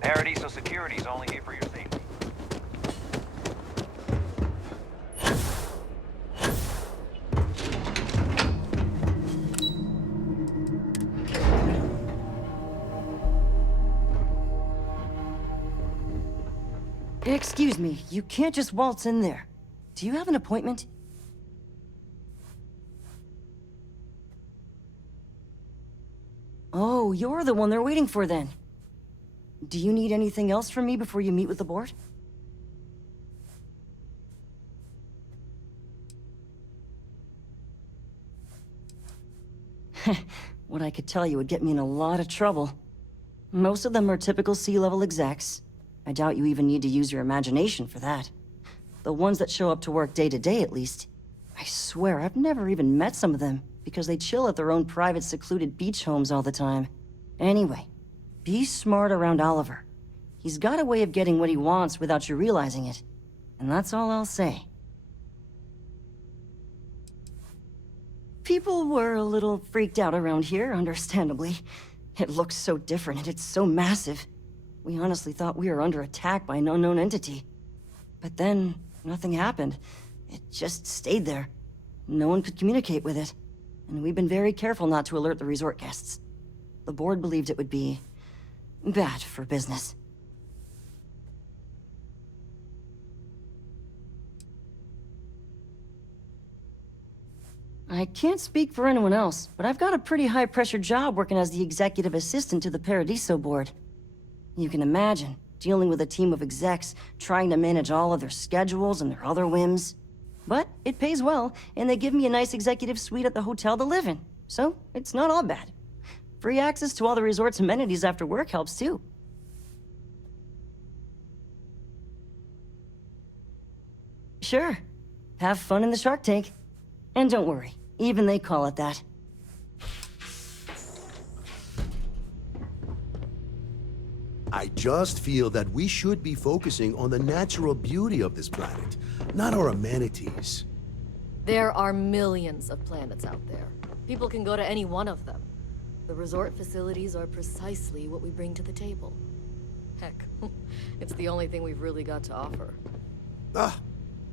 Parity, so security is only here for your safety. Excuse me, you can't just waltz in there. Do you have an appointment? Oh, you're the one they're waiting for then. Do you need anything else from me before you meet with the board? What I could tell you would get me in a lot of trouble. Most of them are typical C-level execs. I doubt you even need to use your imagination for that. The ones that show up to work day to day, at least. I swear, I've never even met some of them, because they chill at their own private, secluded beach homes all the time. Anyway, be smart around Oliver. He's got a way of getting what he wants without you realizing it. And that's all I'll say. People were a little freaked out around here, understandably. It looks so different and it's so massive. We honestly thought we were under attack by an unknown entity. But then, nothing happened. It just stayed there. No one could communicate with it. And we've been very careful not to alert the resort guests. The board believed it would be bad for business. I can't speak for anyone else, but I've got a pretty high-pressure job working as the executive assistant to the Paradiso board. You can imagine, dealing with a team of execs, trying to manage all of their schedules and their other whims. But it pays well, and they give me a nice executive suite at the hotel to live in, so it's not all bad. Free access to all the resort's amenities after work helps too. Sure. Have fun in the shark tank. And don't worry, even they call it that. I just feel that we should be focusing on the natural beauty of this planet, not our amenities. There are millions of planets out there. People can go to any one of them. The resort facilities are precisely what we bring to the table. Heck, it's the only thing we've really got to offer.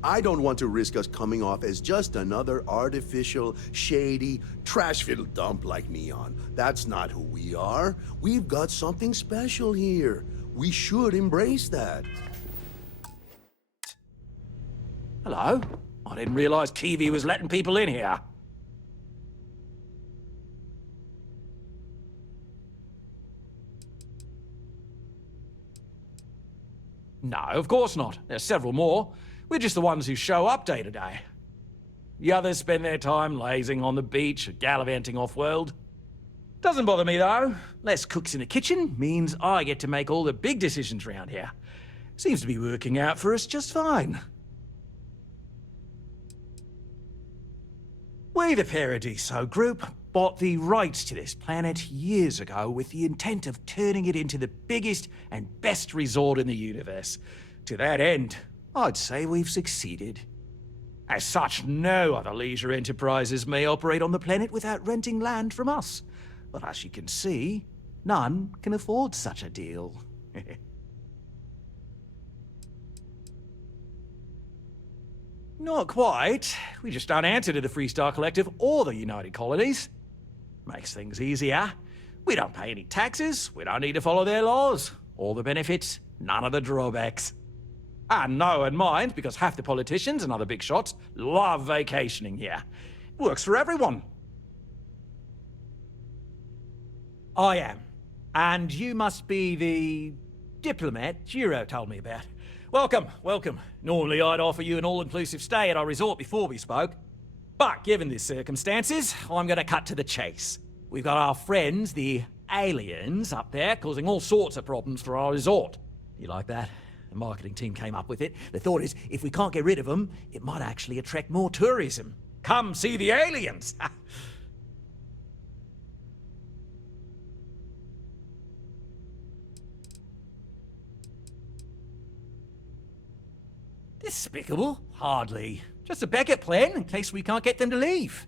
I don't want to risk us coming off as just another artificial, shady, trash-filled dump like Neon. That's not who we are. We've got something special here. We should embrace that. Hello? I didn't realize Kiwi was letting people in here. No, of course not. There's several more. We're just the ones who show up day to day. The others spend their time lazing on the beach or gallivanting off-world. Doesn't bother me, though. Less cooks in the kitchen means I get to make all the big decisions around here. Seems to be working out for us just fine. We, the Paradiso Group, bought the rights to this planet years ago with the intent of turning it into the biggest and best resort in the universe. To that end, I'd say we've succeeded. As such, no other leisure enterprises may operate on the planet without renting land from us. But as you can see, none can afford such a deal. Not quite. We just don't answer to the Freestar Collective or the United Colonies. Makes things easier. We don't pay any taxes, we don't need to follow their laws. All the benefits, none of the drawbacks. And no one minds, because half the politicians and other big shots love vacationing here. It works for everyone. I am. And you must be the diplomat Giro told me about. Welcome, welcome. Normally I'd offer you an all-inclusive stay at our resort before we spoke. But given the circumstances, I'm going to cut to the chase. We've got our friends, the aliens up there causing all sorts of problems for our resort. You like that? The marketing team came up with it. The thought is, if we can't get rid of them, it might actually attract more tourism. Come see the aliens! Despicable? Hardly. Just a backup plan in case we can't get them to leave.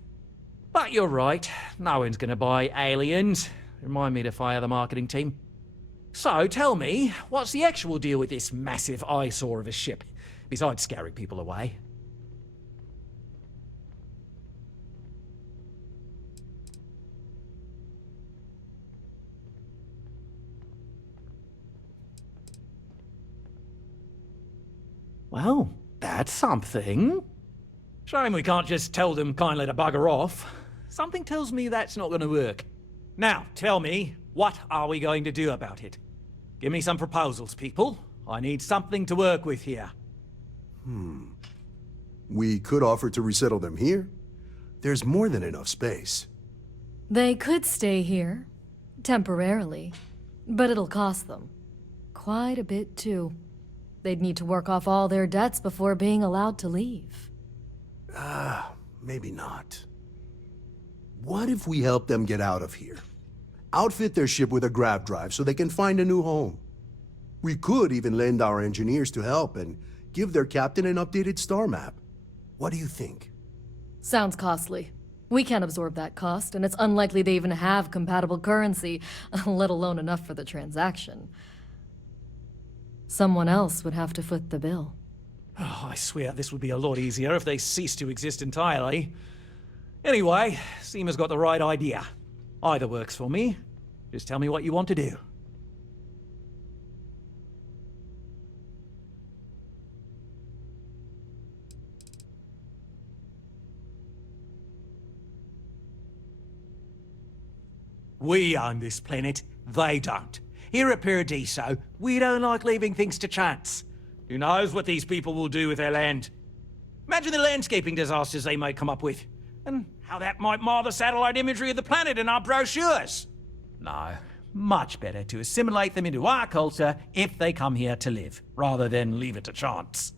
But you're right, no one's gonna buy aliens. Remind me to fire the marketing team. So tell me, what's the actual deal with this massive eyesore of a ship, besides scaring people away? Well, that's something. Shame we can't just tell them kindly to bugger off. Something tells me that's not going to work. Now, tell me, what are we going to do about it? Give me some proposals, people. I need something to work with here. We could offer to resettle them here. There's more than enough space. They could stay here, temporarily, but it'll cost them. Quite a bit, too. They'd need to work off all their debts before being allowed to leave. Maybe not. What if we help them get out of here? Outfit their ship with a grav drive so they can find a new home. We could even lend our engineers to help and give their captain an updated star map. What do you think? Sounds costly. We can't absorb that cost, and it's unlikely they even have compatible currency, let alone enough for the transaction. Someone else would have to foot the bill. Oh, I swear this would be a lot easier if they ceased to exist entirely. Anyway, Seema's got the right idea. Either works for me. Just tell me what you want to do. We own this planet, they don't. Here at Paradiso, we don't like leaving things to chance. Who knows what these people will do with their land? Imagine the landscaping disasters they might come up with, and how that might mar the satellite imagery of the planet in our brochures. No, much better to assimilate them into our culture if they come here to live, rather than leave it to chance.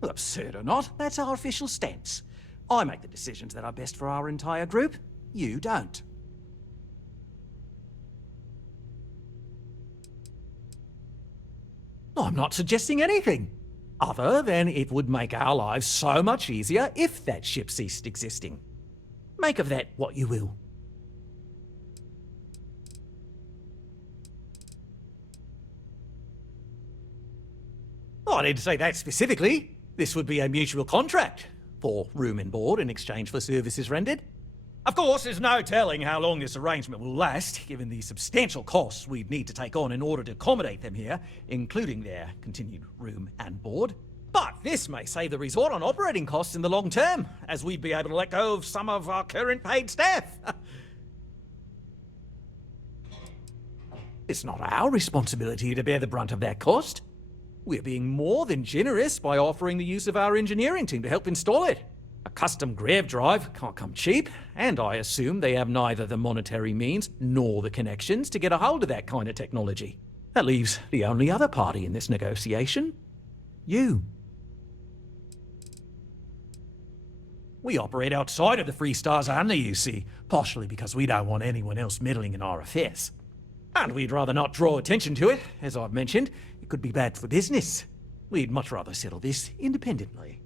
Well, absurd or not, that's our official stance. I make the decisions that are best for our entire group. You don't. I'm not suggesting anything, other than it would make our lives so much easier if that ship ceased existing. Make of that what you will. Oh, I didn't say that specifically. This would be a mutual contract for room and board in exchange for services rendered. Of course, there's no telling how long this arrangement will last, given the substantial costs we'd need to take on in order to accommodate them here, including their continued room and board. But this may save the resort on operating costs in the long term, as we'd be able to let go of some of our current paid staff. It's not our responsibility to bear the brunt of that cost. We're being more than generous by offering the use of our engineering team to help install it. A custom grav drive can't come cheap, and I assume they have neither the monetary means nor the connections to get a hold of that kind of technology. That leaves the only other party in this negotiation. You. We operate outside of the Free Stars only, you see, partially because we don't want anyone else meddling in our affairs. And we'd rather not draw attention to it. As I've mentioned, it could be bad for business. We'd much rather settle this independently.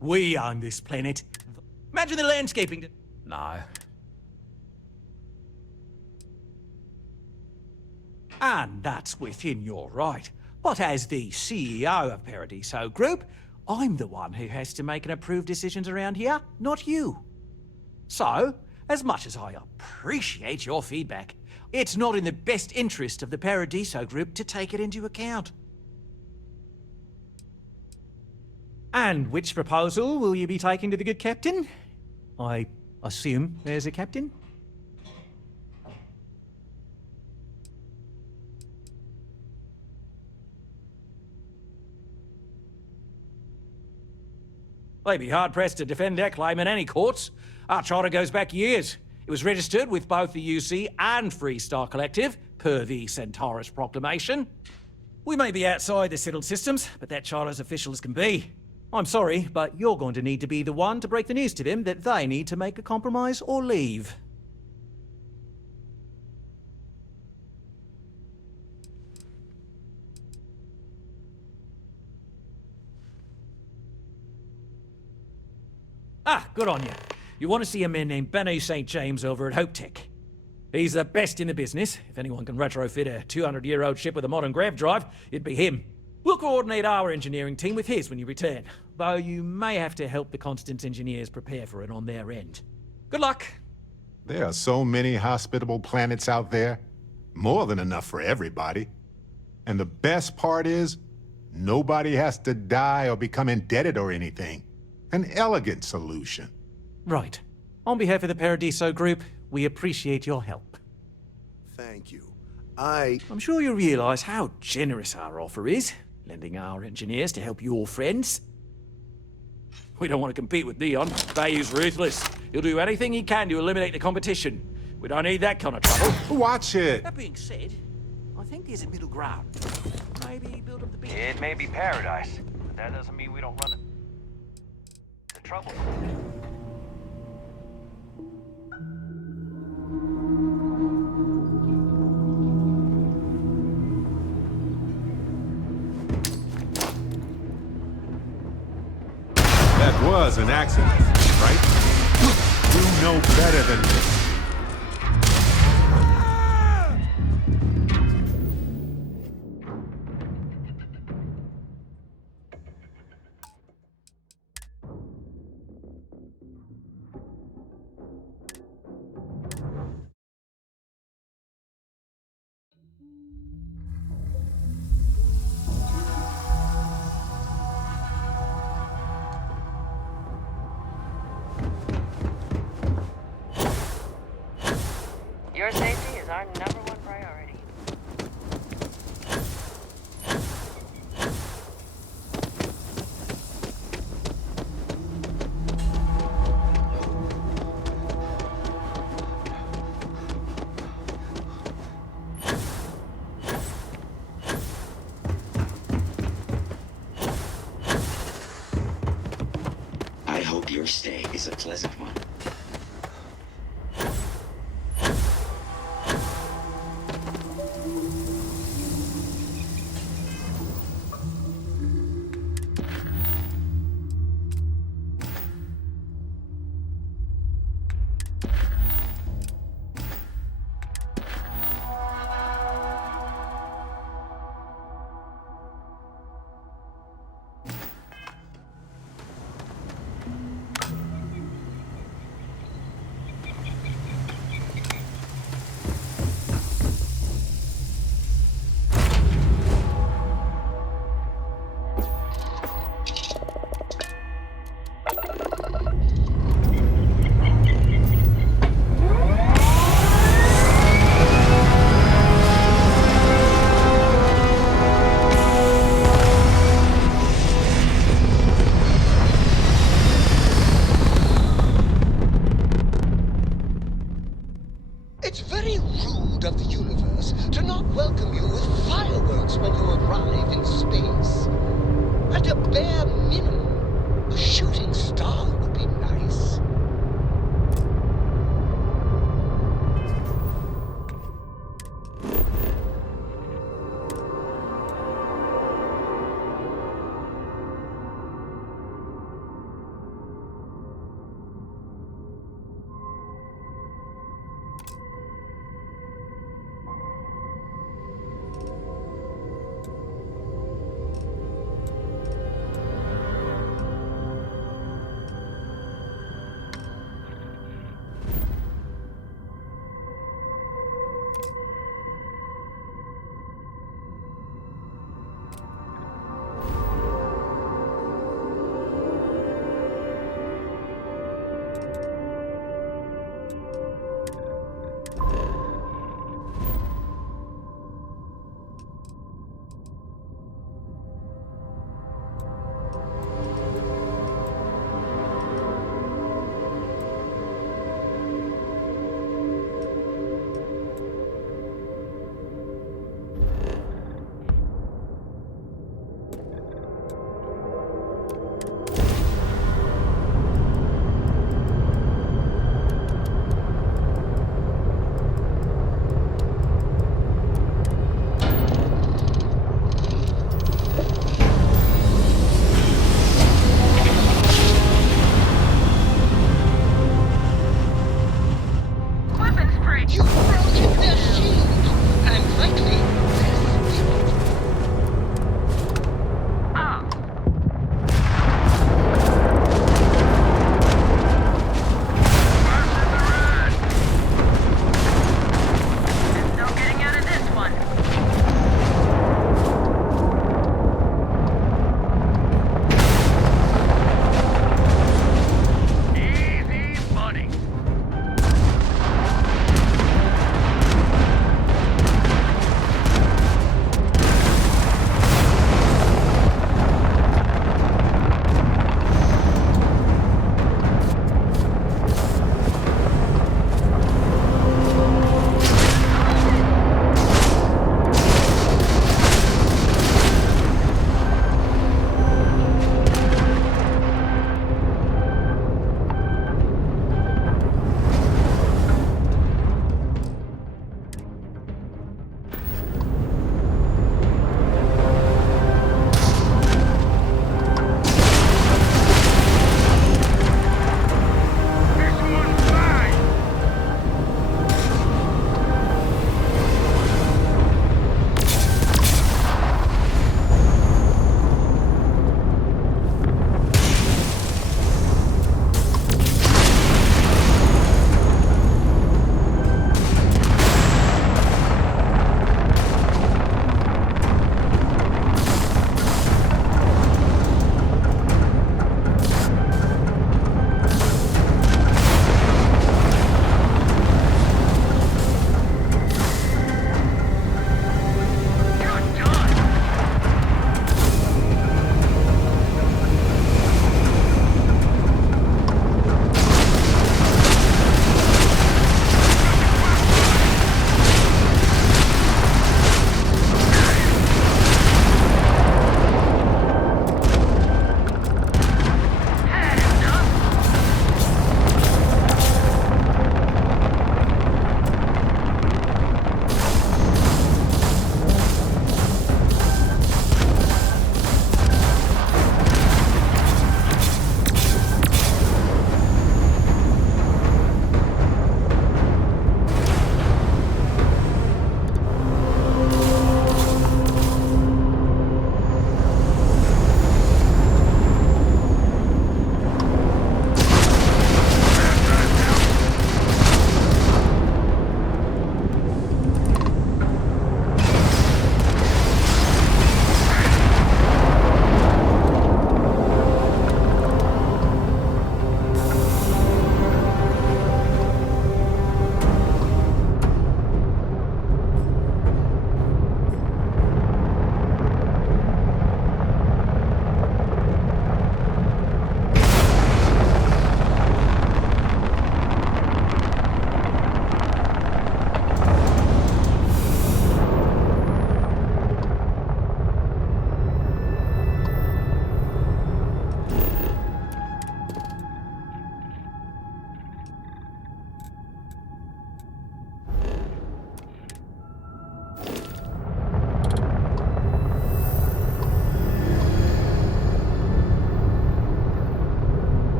We own this planet. Imagine the landscaping. No. And that's within your right. But as the CEO of Paradiso Group, I'm the one who has to make and approve decisions around here, not you. So, as much as I appreciate your feedback, it's not in the best interest of the Paradiso Group to take it into account. And which proposal will you be taking to the good captain? I assume there's a captain? They'd be hard-pressed to defend their claim in any courts. Our charter goes back years. It was registered with both the UC and Free Star Collective, per the Centaurus Proclamation. We may be outside the settled systems, but that charter as official as can be. I'm sorry, but you're going to need to be the one to break the news to them that they need to make a compromise or leave. Ah, good on you. You want to see a man named Benny St. James over at Hope Tech. He's the best in the business. If anyone can retrofit a 200-year-old ship with a modern grav drive, it'd be him. We'll coordinate our engineering team with his when you return, though you may have to help the Constance engineers prepare for it on their end. Good luck. There are so many hospitable planets out there. More than enough for everybody. And the best part is, nobody has to die or become indebted or anything. An elegant solution. Right. On behalf of the Paradiso Group, we appreciate your help. Thank you. I'm sure you realize how generous our offer is, lending our engineers to help your friends. We don't want to compete with Neon. Bayou's ruthless. He'll do anything he can to eliminate the competition. We don't need that kind of trouble. Watch it! That being said, I think there's a middle ground. Maybe build up the beach. It may be paradise, but that doesn't mean we don't run the trouble. That was an accident, right? You know better than this. Your safety is our number one priority. I hope your stay is a pleasant one. It's very rude of the universe to not welcome you with fireworks when you arrive in space. At a bare minimum, a shooting star would be nice.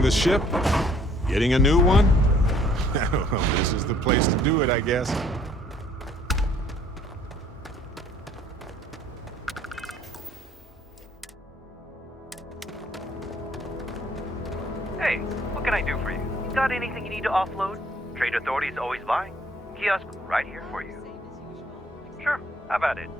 Selling the ship? Getting a new one? Well, this is the place to do it, I guess. Hey, what can I do for you? Got anything you need to offload? Trade authorities always buy. Kiosk right here for you. Sure, how about it?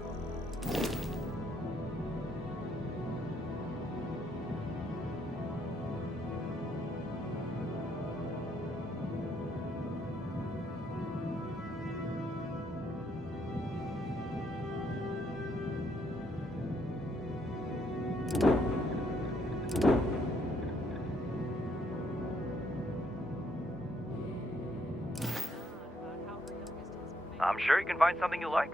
I'm sure you can find something you like.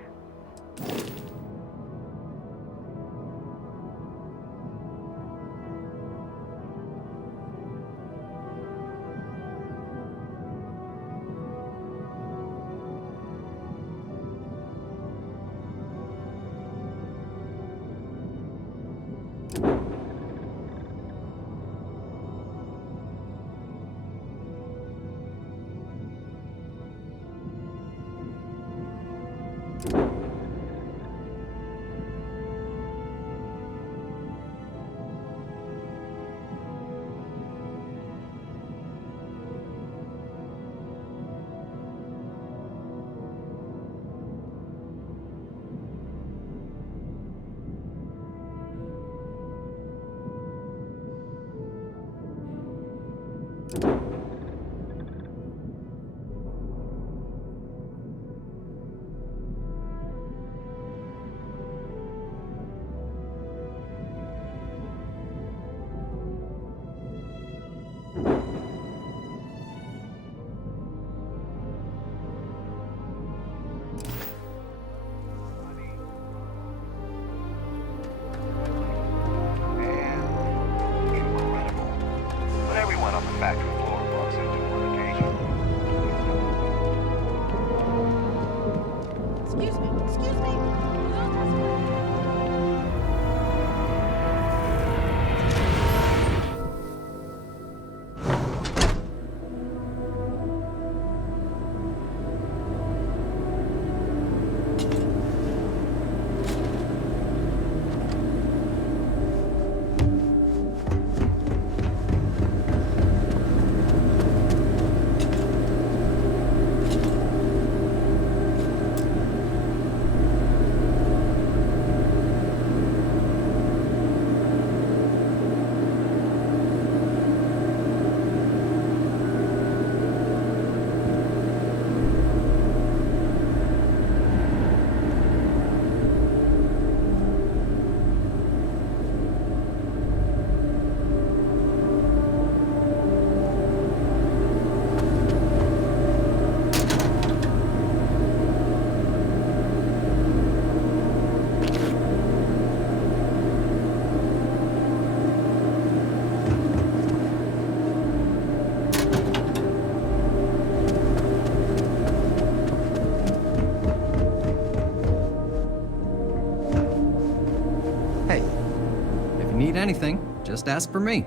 Anything, just ask for me.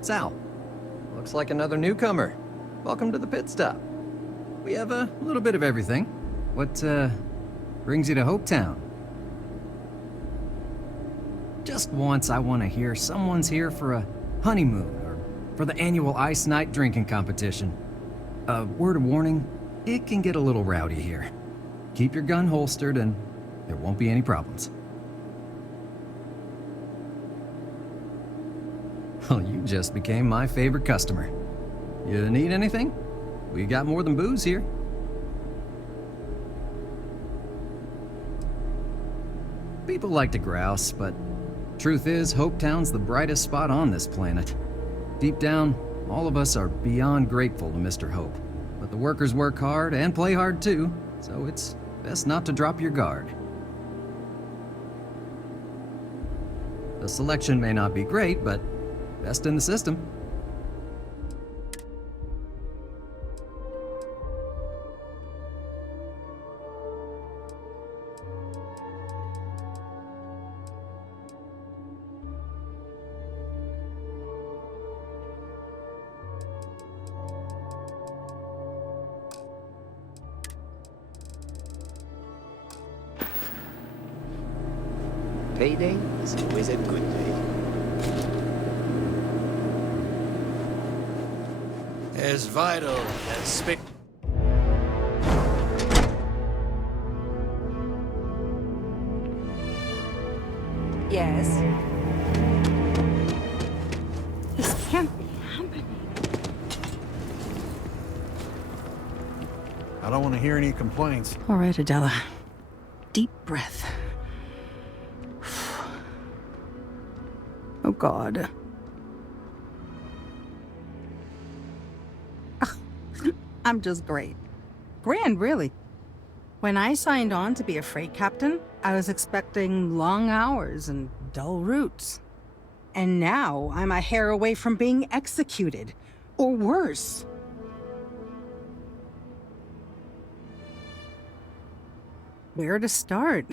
Sal. Looks like another newcomer. Welcome to the pit stop. We have a little bit of everything. What, brings you to Hopetown? Just once I want to hear someone's here for a honeymoon or for the annual Ice Night drinking competition. Word of warning, it can get a little rowdy here. Keep your gun holstered and there won't be any problems. Well, you just became my favorite customer. You need anything? We got more than booze here. People like to grouse, but truth is, Hopetown's the brightest spot on this planet. Deep down, all of us are beyond grateful to Mr. Hope. But the workers work hard and play hard too, so it's best not to drop your guard. The selection may not be great, but best in the system. Payday is always a good day. As vital as space. Yes. This can't be happening. I don't want to hear any complaints. All right, Adela. Deep breath. Oh, God. I'm just great. Grand, really. When I signed on to be a freight captain, I was expecting long hours and dull routes. And now I'm a hair away from being executed. Or worse. Where to start?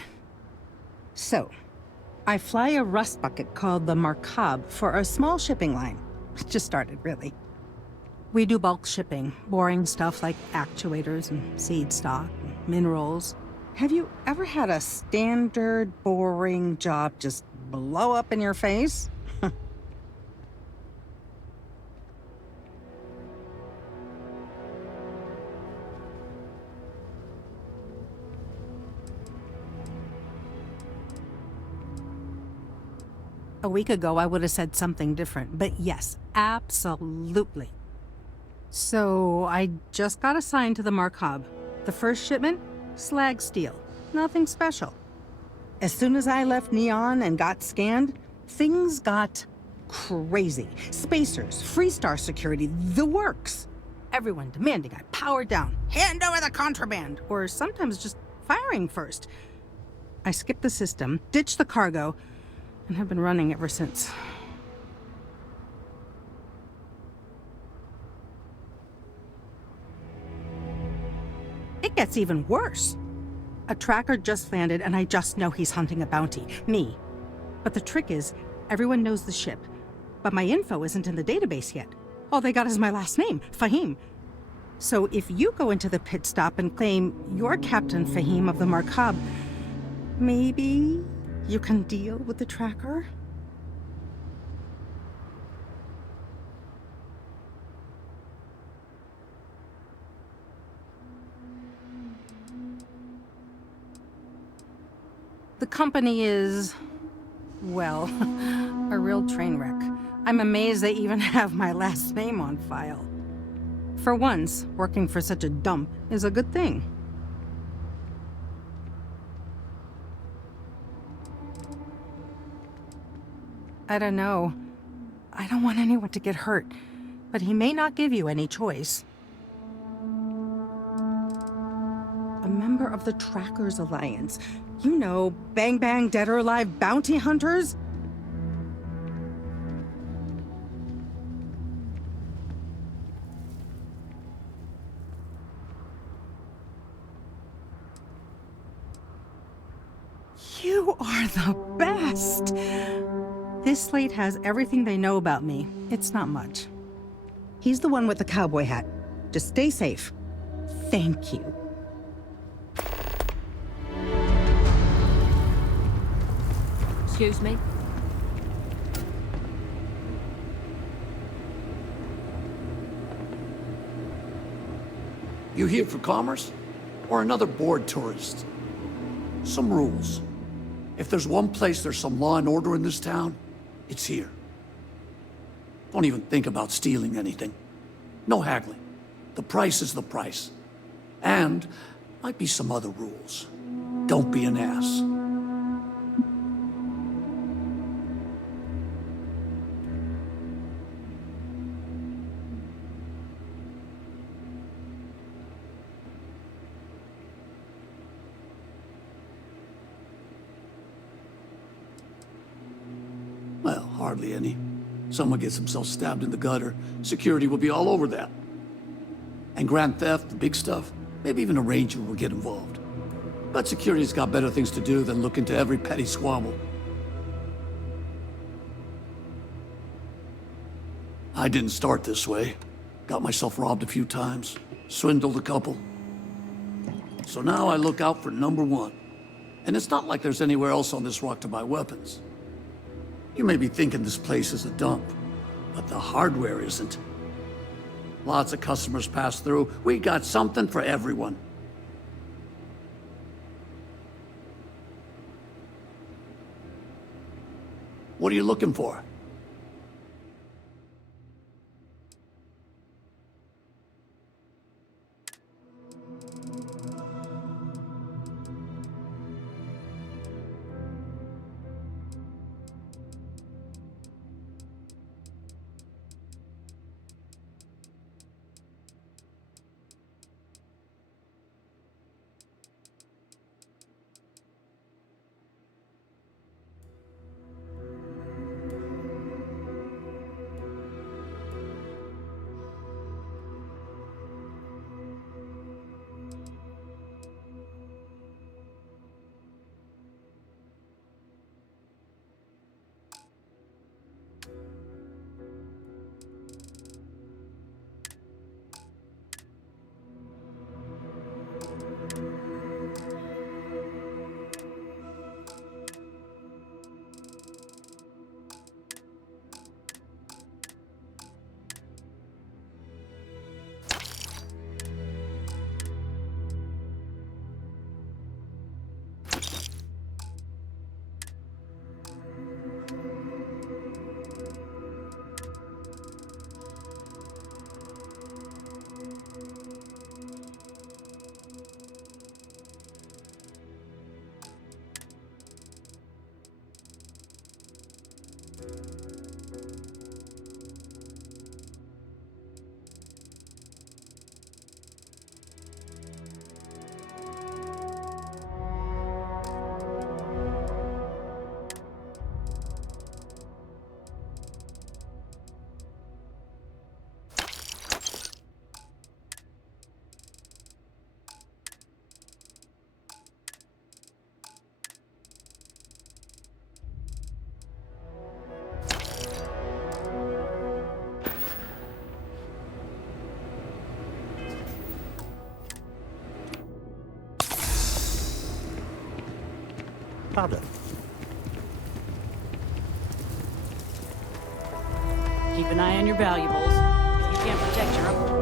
So, I fly a rust bucket called the Markab for a small shipping line. It just started, really. We do bulk shipping, boring stuff like actuators and seed stock and minerals. Have you ever had a standard, boring job just blow up in your face? A week ago, I would have said something different, but yes, absolutely. So, I just got assigned to the Markab. The first shipment? Slag steel. Nothing special. As soon as I left Neon and got scanned, things got crazy. Spacers, Freestar security, the works. Everyone demanding I power down, hand over the contraband, or sometimes just firing first. I skipped the system, ditched the cargo, and have been running ever since. It gets even worse. A tracker just landed and I just know he's hunting a bounty. Me. But the trick is, everyone knows the ship. But my info isn't in the database yet. All they got is my last name, Fahim. So if you go into the pit stop and claim you're Captain Fahim of the Markab, maybe you can deal with the tracker? The company is, well, a real train wreck. I'm amazed they even have my last name on file. For once, working for such a dump is a good thing. I don't know. I don't want anyone to get hurt, but he may not give you any choice. A member of the Trackers Alliance. You know, bang bang dead or alive bounty hunters? You are the best! This slate has everything they know about me. It's not much. He's the one with the cowboy hat. Just stay safe. Thank you. Excuse me? You here for commerce? Or another bored tourist? Some rules. If there's one place there's some law and order in this town, it's here. Don't even think about stealing anything. No haggling. The price is the price. And might be some other rules. Don't be an ass. Well, hardly any. Someone gets himself stabbed in the gutter, security will be all over that. And grand theft, the big stuff, maybe even a ranger will get involved. But security's got better things to do than look into every petty squabble. I didn't start this way. Got myself robbed a few times, swindled a couple. So now I look out for number one. And it's not like there's anywhere else on this rock to buy weapons. You may be thinking this place is a dump, but the hardware isn't. Lots of customers pass through. We got something for everyone. What are you looking for? Pardon. Keep an eye on your valuables. You can't protect your own.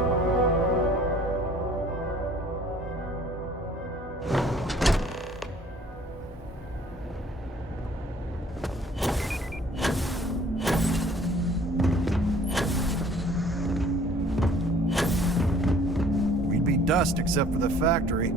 We'd be dust except for the factory.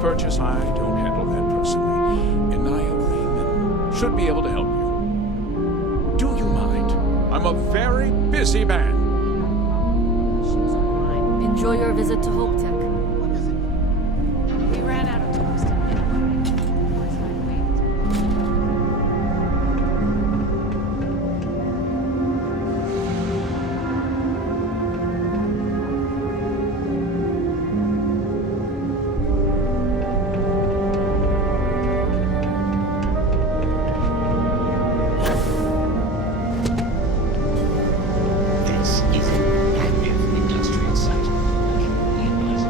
Purchase, I don't handle that personally. And Naya Raymond should be able to help you. Do you mind? I'm a very busy man. Enjoy your visit to Hope Tech. We ran out of toast. This is an active industrial site. You must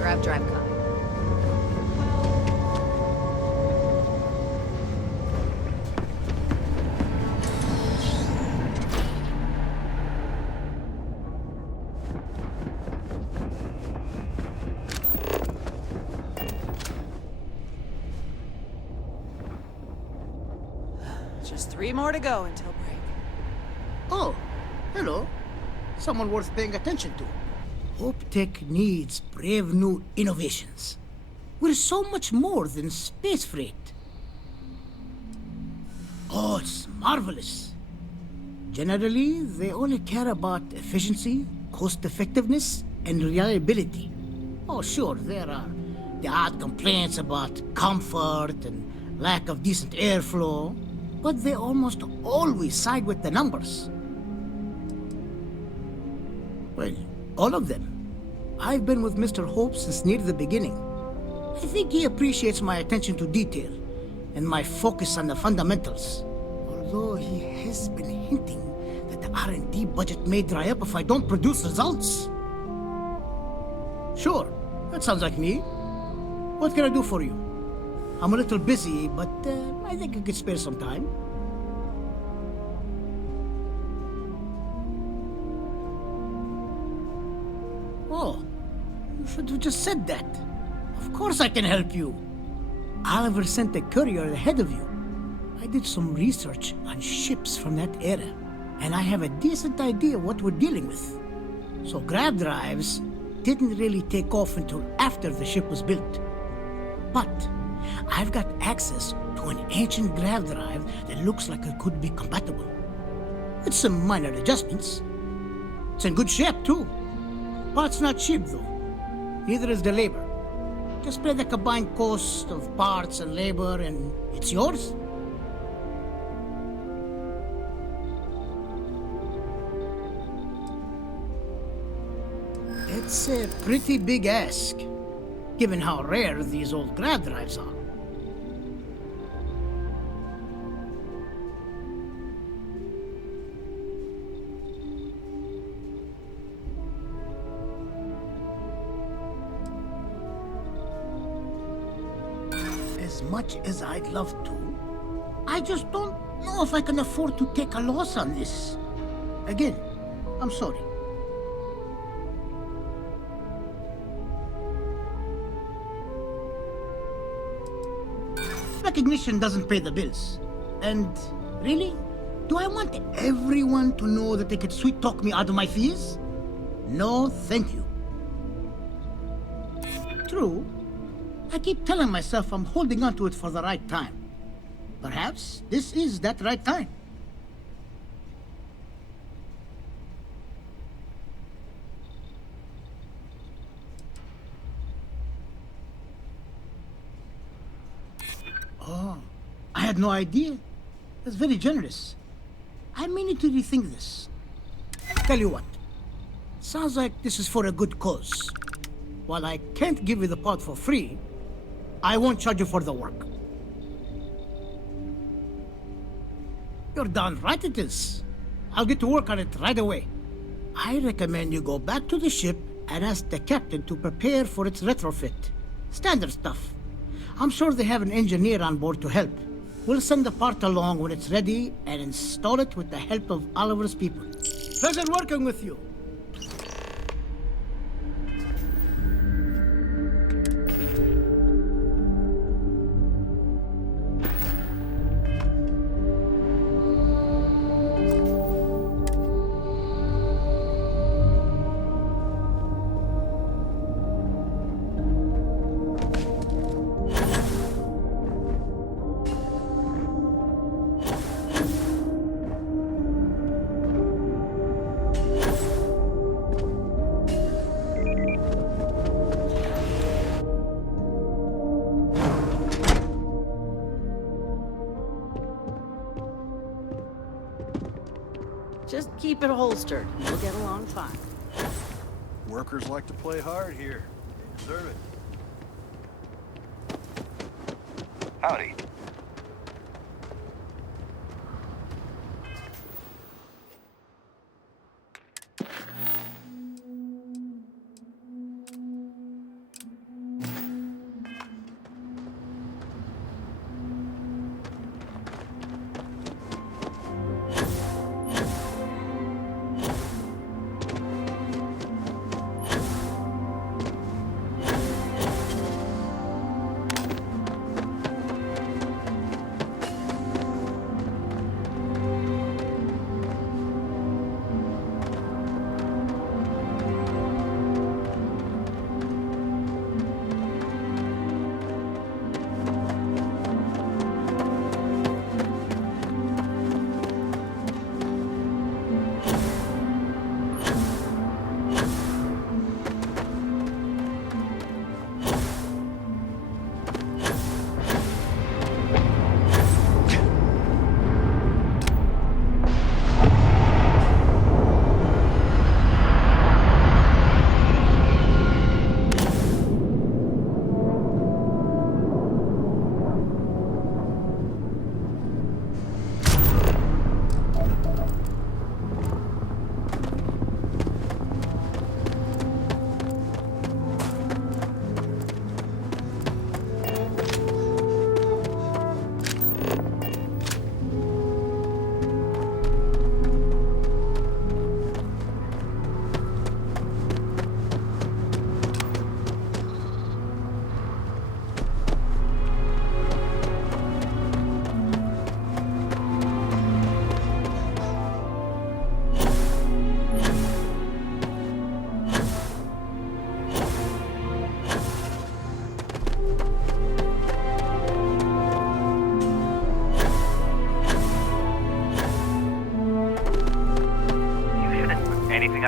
Grab drive con. Just 3 more to go until break. Oh, hello. Someone worth paying attention to. Hope Tech needs brave new innovations. We're so much more than space freight. Oh, it's marvelous. Generally, they only care about efficiency, cost effectiveness, and reliability. Oh, sure, there are the odd complaints about comfort and lack of decent airflow, but they almost always side with the numbers. Well, all of them. I've been with Mr. Hope since near the beginning. I think he appreciates my attention to detail and my focus on the fundamentals. Although he has been hinting that the R&D budget may dry up if I don't produce results. Sure, that sounds like me. What can I do for you? I'm a little busy, but I think I could spare some time. Oh, you should have just said that. Of course I can help you. Oliver sent a courier ahead of you. I did some research on ships from that era, and I have a decent idea what we're dealing with. So grab drives didn't really take off until after the ship was built. But I've got access to an ancient grav drive that looks like it could be compatible. With some minor adjustments. It's in good shape, too. Parts not cheap, though. Neither is the labor. Just pay the combined cost of parts and labor, and it's yours. It's a pretty big ask, given how rare these old grav drives are. As much as I'd love to, I just don't know if I can afford to take a loss on this. Again, I'm sorry. Recognition doesn't pay the bills. And really, do I want everyone to know that they could sweet-talk me out of my fees? No, thank you. True. I keep telling myself I'm holding on to it for the right time. Perhaps this is that right time. Oh, I had no idea. That's very generous. I may need to rethink this. Tell you what, sounds like this is for a good cause. While I can't give you the part for free, I won't charge you for the work. You're darn right it is. I'll get to work on it right away. I recommend you go back to the ship and ask the captain to prepare for its retrofit. Standard stuff. I'm sure they have an engineer on board to help. We'll send the part along when it's ready and install it with the help of Oliver's people. Pleasure working with you. Just keep it holstered. We'll get along fine. Workers like to play hard here. They deserve it. Howdy.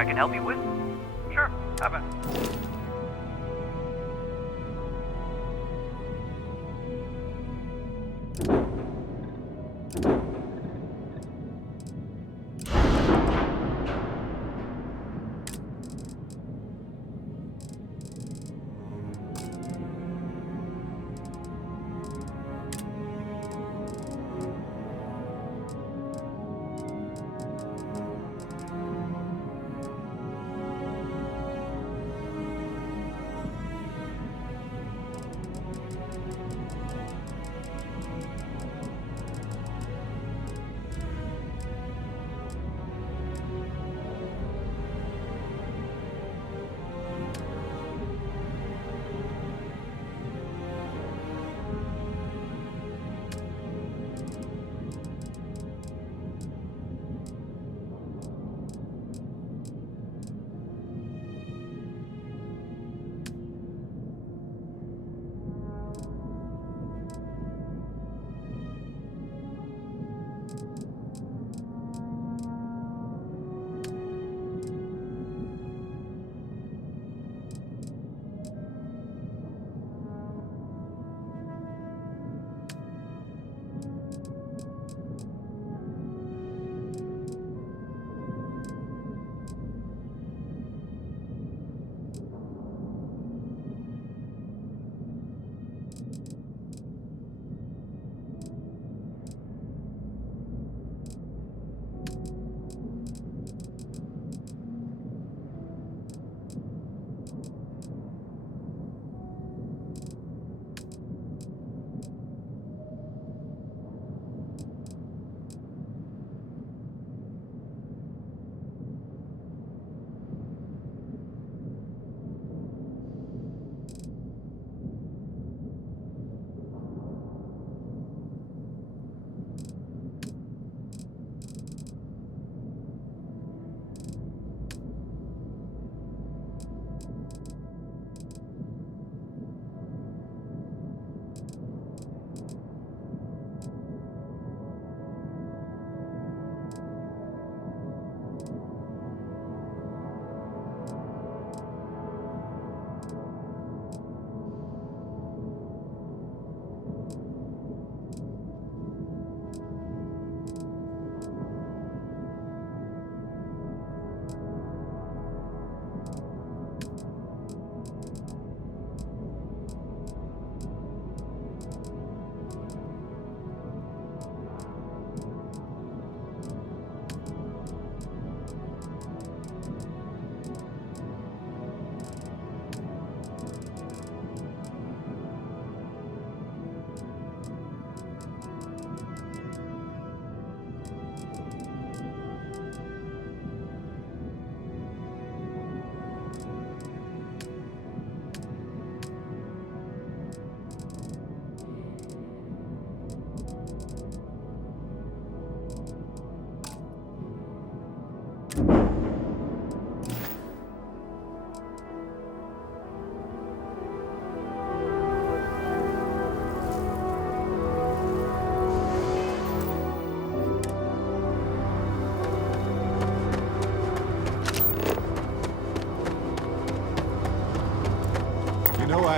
I can help you with? Sure, how about it?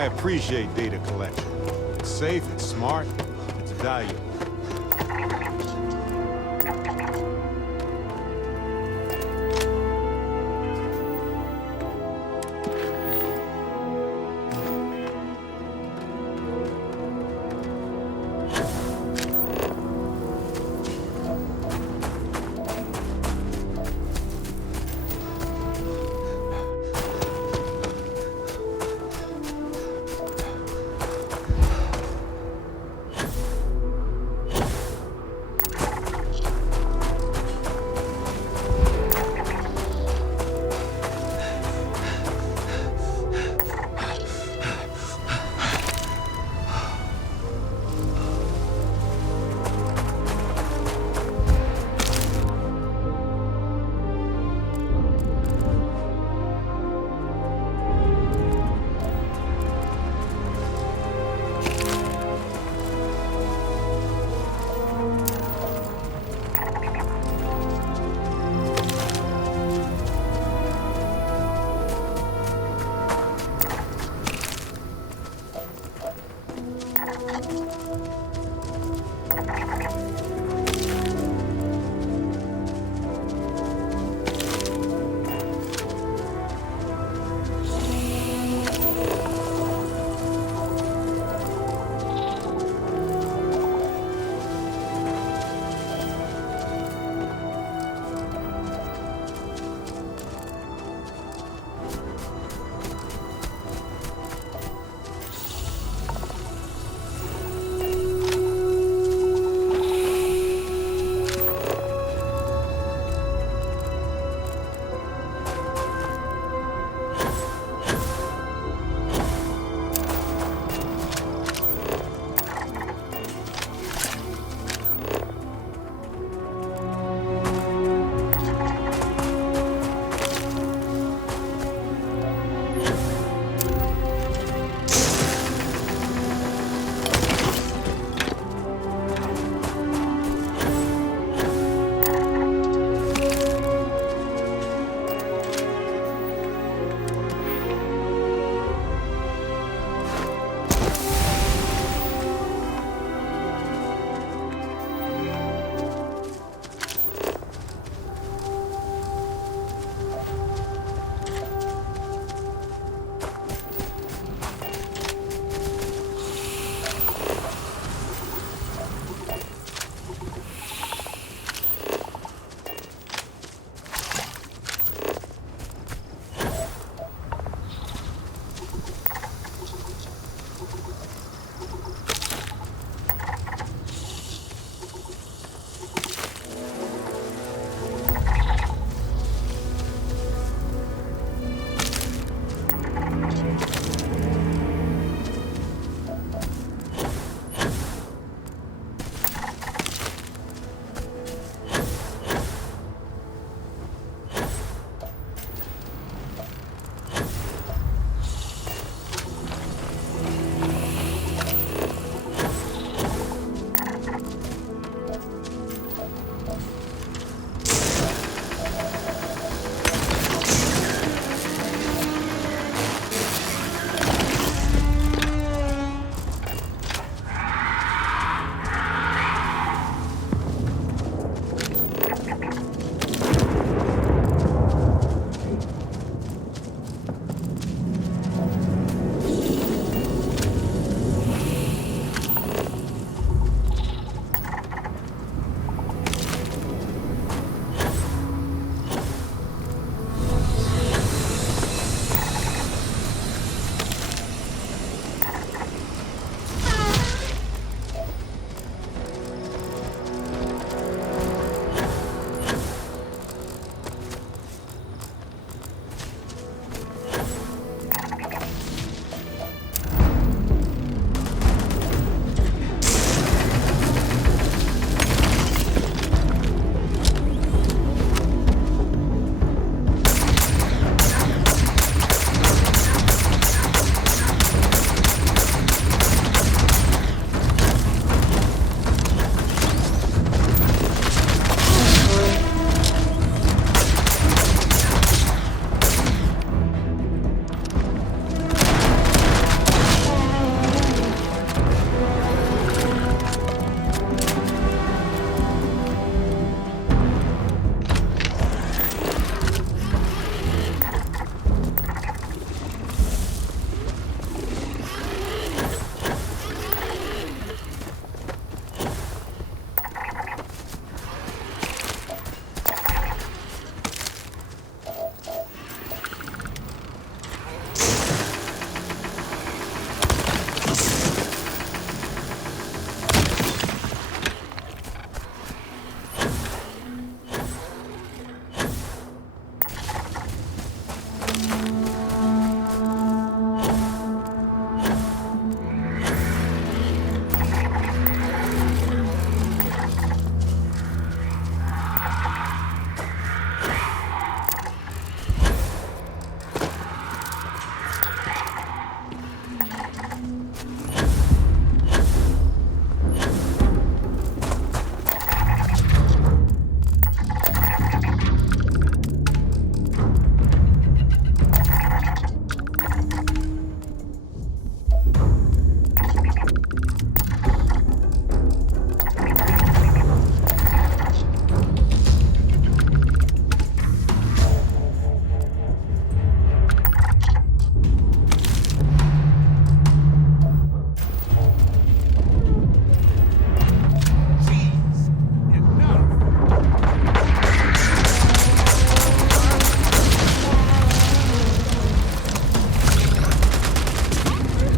I appreciate data collection. It's safe, it's smart, it's valuable.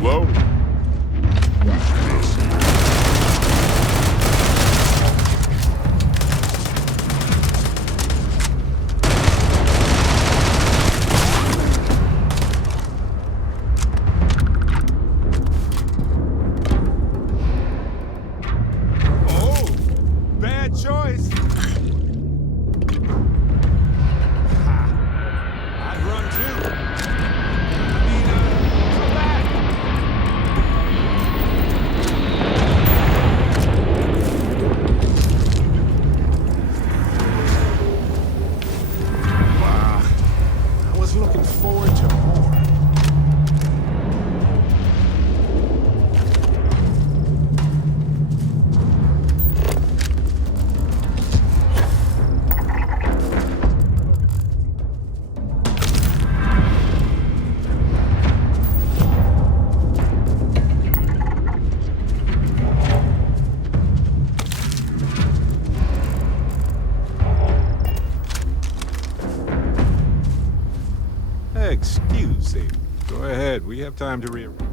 Whoa. Excuse me. Go ahead. We have time to rearrange.